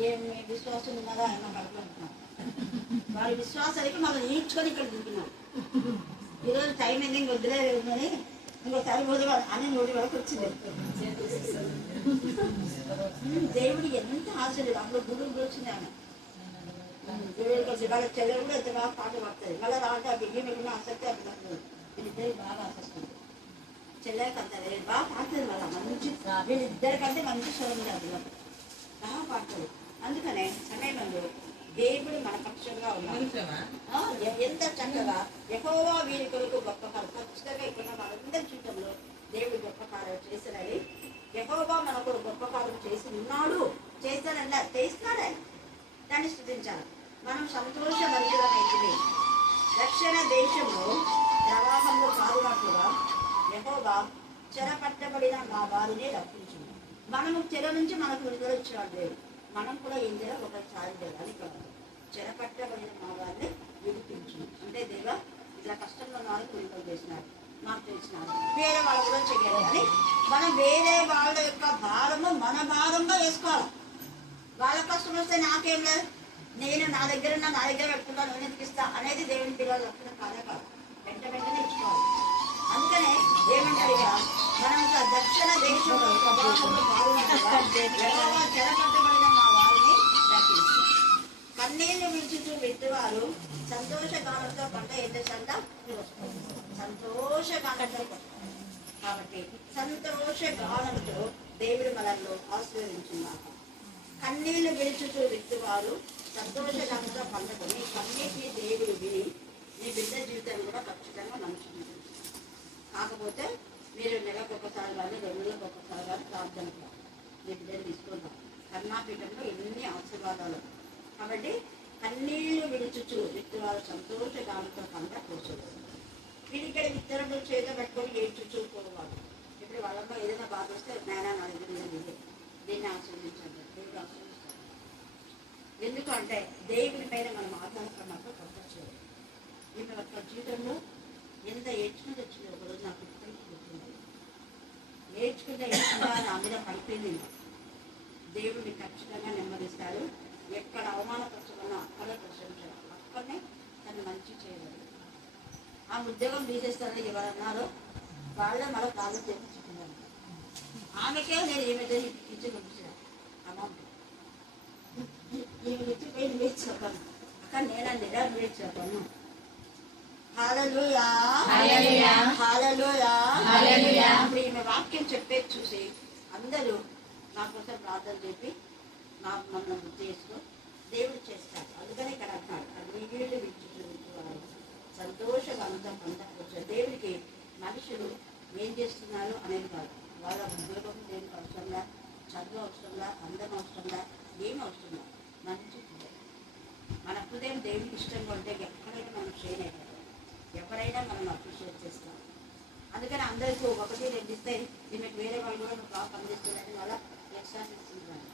ఏమి విశ్వాసం ఉన్నదా అన్న కడుపుకుంటున్నాను. వారి విశ్వాసానికి మనం ఈడ్చుకొని ఇక్కడ దిగుతున్నాం. ఈరోజు టైం ఎందుకు వద్దులే ఉందని ఇంకోసారి పోతే అని నోటి వరకు వచ్చింది. దేవుడు ఎంత ఆశ్చర్యం. అప్పుడు గురువు వచ్చింది ఆమె దేవుడికి వచ్చి వాళ్ళ చెల్లెలు కూడా ఎంత బాగా పాట పడుతుంది. మళ్ళీ రావటే ఆ బిడ్డ మీద ఆసక్తి అప్పుడు వీళ్ళిద్దరికి బాగా ఆసక్తి. చెల్లెకి అంత బాగా పాడుతుంది. మళ్ళీ మంచి వీళ్ళిద్దరికంటే మంచి స్వరం లేదు, బాగా పాడుతుంది. అందుకనే సమయంలో దేవుడు మన పక్షంగా ఉన్నాడు. ఎంత చక్కగా యెహోవా వీరి కొరకు గొప్ప కార్యం. ఖచ్చితంగా ఇక్కడ వాళ్ళందరి జీవితంలో దేవుడు గొప్ప కార్యం చేశాడని, యెహోవా మన కొరకు గొప్ప కార్యం చేసి ఉన్నాడు, చేస్తాడన్న చేస్తున్నాడని దాన్ని స్తుతించాలి. మనం సంతోషభరితులమైంది. దక్షిణ దేశంలో ప్రవాహంలో పాల్గొన్నట్లుగా యెహోవా చెరపట్టబడిన మా వారిని రక్షించింది. మనము చెర నుంచి మనకు విడుదల ఇచ్చినాడు దేవుడు. మనం కూడా ఏం చేయాలి, ఒక సాయం చేయాలి. చెరపట్టబడిన మా వారిని విడిపించు అంటే దేవా ఇట్లా కష్టంలో ఉన్న వాళ్ళకి విడుదల చేసినాడు, మాకు చేసినాడు. వేరే వాళ్ళు కూడా చేయాలి అని మనం వేరే వాళ్ళ యొక్క భారము మన భారంగా వేసుకోవాలి. వాళ్ళ కష్టం వస్తే నాకేం లేదు, నేను నా దగ్గర పెట్టుకుంటాను, నేను ఎందుకు ఇస్తా అనేది దేవుని పిల్లల లక్షణం కాదే కాదు. వెంటనే ఇచ్చుకోవాలి. అందుకనే ఏమంటారు ఇక మనం దక్షిణ దేశంలో ప్రభావంలో పాల్గొన్నట్టుగా చెరపట్టబడిన మా వారిని రక్షించారు. కన్నీళ్లు విడిచుతూ విత్తువారు సంతోషగానంతో పంట ఎత్తేసంట సంతోషగానంతో. కాబట్టి సంతోషగానంతో దేవుడు మనల్ని ఆశీర్వదించున్నారు. కన్నీళ్లు విడుచుతూ విత్తువారు సంతోషగానంతో పండుకొని కన్నీటి దేవుడు విని మీ బిడ్డ జీవితాన్ని కూడా ఖచ్చితంగా మంచిది. కాకపోతే మీరు నెలకు ఒకసారి కానీ 2 నెలలకు ఒకసారి కానీ ప్రార్థనకు మీ బిడ్డలు తీసుకుంటాం. కర్ణాపీఠంలో ఎన్ని ఆశీర్వాదాలు. కాబట్టి కన్నీళ్లు విడుచుచు విత్తువారు సంతోషగానంతో పంట కోసదు. వీడిక్కడ విత్తనలు చేత పెట్టుకొని ఏడ్చుచూ పోవాలి. ఇప్పుడు వాళ్ళలో ఏదైనా బాధ వస్తే నాయన నా దగ్గర దీన్ని ఆశీర్వదించండి, దేవుడు ఆశీర్వదిస్తాడు. ఎందుకంటే దేవుని పైన మనం ఆధారపడినప్పుడు పంపించాలి. ఇప్పుడు ఒక జీవితంలో ఎంత ఏడ్చుకుని వచ్చింది. ఒకరోజు నాకు ఇప్పటికీ గుర్తుంది. ఏడ్చుకుంటే నా మీద పడిపోయింది. దేవుడిని ఖచ్చితంగా నెమ్మదిస్తాడు. ఎక్కడ అవమానపరచుకున్నా అక్కడే ప్రశంసాడు, అక్కడనే తను మంచి చేయగలరు. ఆ ఉద్యోగం తీసేస్తారని ఎవరన్నారో వాళ్ళే మరో కాళ్ళు చేయించుకున్నారు. ఆమెకే నేను ఏమైతే ఇచ్చి పంపించాను అమౌంట్ ఈమె ఇచ్చిపోయి వేచి చెప్పాను. అక్కడ నేను నిరాశ వేచి చెప్పాను. హల్లెలూయా హల్లెలూయా హల్లెలూయా హల్లెలూయా. ఇప్పుడు ఈమె వాక్యం చెప్పేది చూసి అందరూ నా కోసం ప్రార్థన చెప్పి మమ్మల్ని గుర్తు చేసుకో దేవుడు చేస్తాడు. అందుకని ఇక్కడ అంటాడు కన్నీళ్ళు విడిచివారు సంతోషంగా పొందవచ్చు. దేవుడికి మనుషులు ఏం చేస్తున్నారు అనేది కాదు. వాళ్ళ ఉద్యోగం దేనికి అవసరంలా, చదువు అవసరంలా, అందం అవసరంలా, ఏం అవసరంలా, మంచి హృదయం. మన హృదయం దేవుడికి ఇష్టంగా ఉంటే ఎక్కడైనా మనం షేర్ అయిపోతాం, ఎవరైనా మనం అప్రిషియేట్ చేస్తాం. అందుకని అందరికీ 1, 2 ఇస్తే దీనికి వేరే వాళ్ళు కూడా బాగా పనిచేస్తున్నారని వాళ్ళ ఎక్స్ట్రాస్ ఇస్తుంటారు.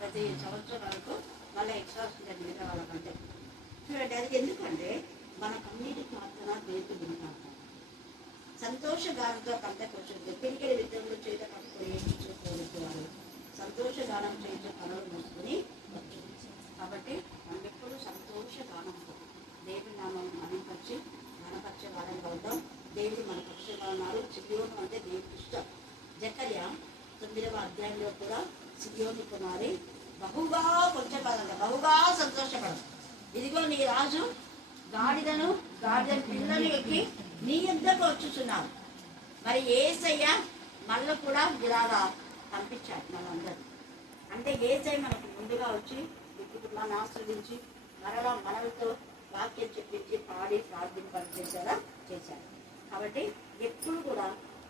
ప్రతి సంవత్సరం వరకు మళ్ళీ ఎక్స్ట్రా వస్తుంది మిగతా వాళ్ళకంటే. చూడండి, అది ఎందుకంటే మన కన్నీటి ప్రార్థన దేవుడు వింటాం. సంతోషగానంతో పంట కూర్చుంది. పిడికిడి విత్తములు చేత పట్టుకొని ఏడ్చుకోవాలి. సంతోషగానం చేయించే పనులు మూసుకొని వచ్చింది. కాబట్టి మనం ఎప్పుడు సంతోషగానంతో దేవుడి నామం మనంపరిచి గణపరిచే వారంగా ఉంటాం. దేవుడు మన పక్షంగా ఉన్నారు. సియోను అంటే దేవుడికి ఇష్టం. జకర్యా 9వ అధ్యాయంలో కూడా సియోను కుమారి బహుగా కొంచెం కాదంట, బహుగా సంతోషపడదు. ఇదిగో నీ రాజు గాడిద పిల్లలు ఎక్కి నీ యుద్ధకు వచ్చుచున్నారు. మరి యేసయ్య మళ్ళీ కూడా ఇలాగా పంపించాడు మనందరూ. అంటే యేసయ్య మనకు ముందుగా వచ్చి ఈ కుటుంబాన్ని ఆశ్రయించి మరలా మనలతో వాక్యం చెప్పించి పాడి ప్రార్థన చేశారా చేశారు. కాబట్టి ఎప్పుడు కూడా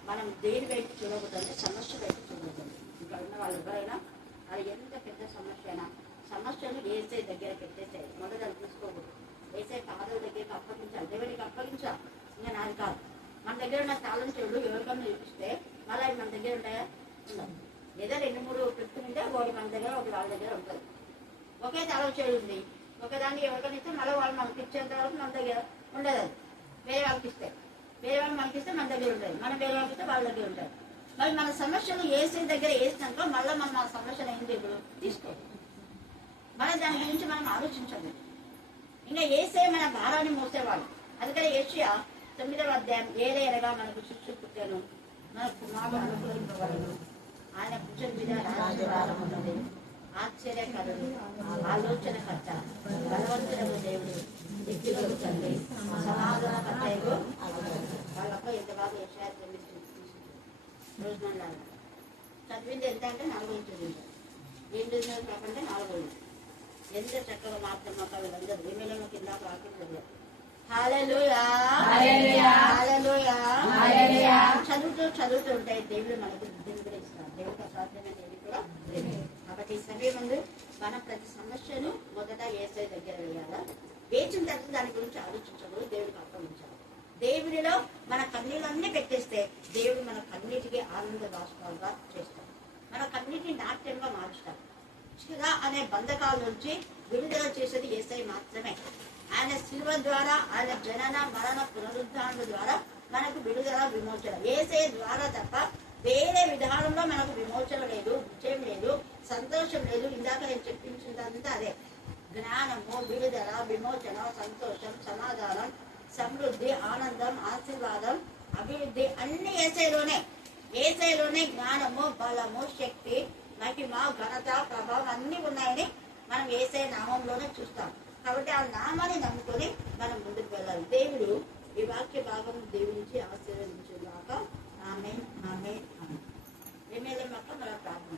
మనం దేని వైపు చూడకూడదంటే సమస్య వైపు చూడకూడదు. ఇక్కడ ఉన్న వాళ్ళు ఎవరైనా అది ఎంత పెద్ద సమస్య అయినా సమస్యను యేసయ్య దగ్గర పెట్టేసాయి. మొదట తీసుకోకూడదు. యేసయ్య పాదాల దగ్గరికి అప్పగించాలి, దేవునికి అప్పగించాలి. ఇంకా నాది కాదు. మన దగ్గర ఉన్న తాళం చెవులు ఎవరికన్నా చూపిస్తే మళ్ళీ అవి మన దగ్గర ఉంటాయా? ఉండవు. లేదా 2, 3 పెట్టుకుంటే ఒకటి మన దగ్గర ఒకటి వాళ్ళ దగ్గర ఉంటుంది. ఒకే తాళం చెవులు ఉంది, ఒకదాన్ని ఎవరికనిస్తే మళ్ళీ వాళ్ళు మనకి ఇచ్చేంత వరకు మన దగ్గర ఉండదు. అది వేరే వాళ్ళకి ఇస్తే, వేరే వాళ్ళు మనకి ఇస్తే మన దగ్గర ఉంటుంది, మనం వేరే వాళ్ళకి ఇస్తే వాళ్ళ దగ్గర ఉంటుంది. మరి మన సమస్యలు ఏసీ దగ్గర వేసినాక మళ్ళీ మనం మన సమస్యలు ఏంటి ఇప్పుడు తీసుకోవాలి. మన దాని గురించి మనం ఆలోచించాలి. ఇంకా ఏసే మన భారాన్ని మోసేవాళ్ళు. అందుకని యేషయా 9వ అధ్యాయం ఏలేరగా మనకు శిశు పుట్టాను, మన కుమారుడు అనుగ్రహింపబడను, ఆయన భుజం మీద రాజభారం ఉన్నది, ఆశ్చర్యకరుడు, ఆలోచనకర్త, బలవంతుడకు దేవుడు, దిక్కులకు తండ్రి, సమాధానకర్తయు. వాళ్ళకు ఎంత బాగా యేషయా రోజు మన చదివింది ఎంత అంటే 4 చదివింది, ఏం చదివినది కాకుండా 4. ఎంత చక్కగా మాత్రం మాకు వీళ్ళందరూ విమేళ కింద రాకుండా హల్లెలూయా హల్లెలూయా. చదువుతూ ఉంటాయి దేవుడు మనకు బుద్ధిని కూడా ఇస్తారు. దేవుడికి అసాధ్యమైన ఏది కూడా లేదు. కాబట్టి ఈ సమయం ముందు మనం ప్రతి సమస్యను మొదట యేసయ్య దగ్గర వేయాలా, వేసిన తర్వాత దాని గురించి ఆలోచించకూడదు, దేవుడికి అప్పగించాలి. దేవుడిలో మన కన్నీళ్ళన్నీ పెట్టేస్తే దేవుడు మన కన్నీటికి ఆనంద బాష్పాలుగా చేస్తాడు, మన కన్నీటిని నాట్యంగా మార్చుతాడు. శిలా అనే బంధకాల నుంచి విడుదల చేసేది యేసయ్య మాత్రమే. ఆయన శిలువ ద్వారా, ఆయన జనన మరణ పునరుద్ధారణ ద్వారా మనకు విడుదల విమోచన. యేసయ్య ద్వారా తప్ప వేరే విధానంలో మనకు విమోచన లేదు, విజయం లేదు, సంతోషం లేదు. ఇందాక నేను చెప్పించిందంతా అదే. జ్ఞానము, విడుదల, విమోచన, సంతోషం, సమాధానం, సమృద్ధి, ఆనందం, ఆశీర్వాదం, అభివృద్ధి అన్ని యేసయ్యలోనే జ్ఞానము, బలము, శక్తి, మహిమ, ఘనత, ప్రభావం అన్ని ఉన్నాయని మనం యేసయ్య నామంలోనే చూస్తాం. కాబట్టి ఆ నామాన్ని నమ్ముకొని మనం ముందుకు వెళ్ళాలి. దేవుడు ఈ వాక్య భాగం దేవునికి ఆశీర్వదించుగాక. ఆమేన్ ఆమేన్ ఆమేన్. ఏమేలే మాకు మన ప్రార్థన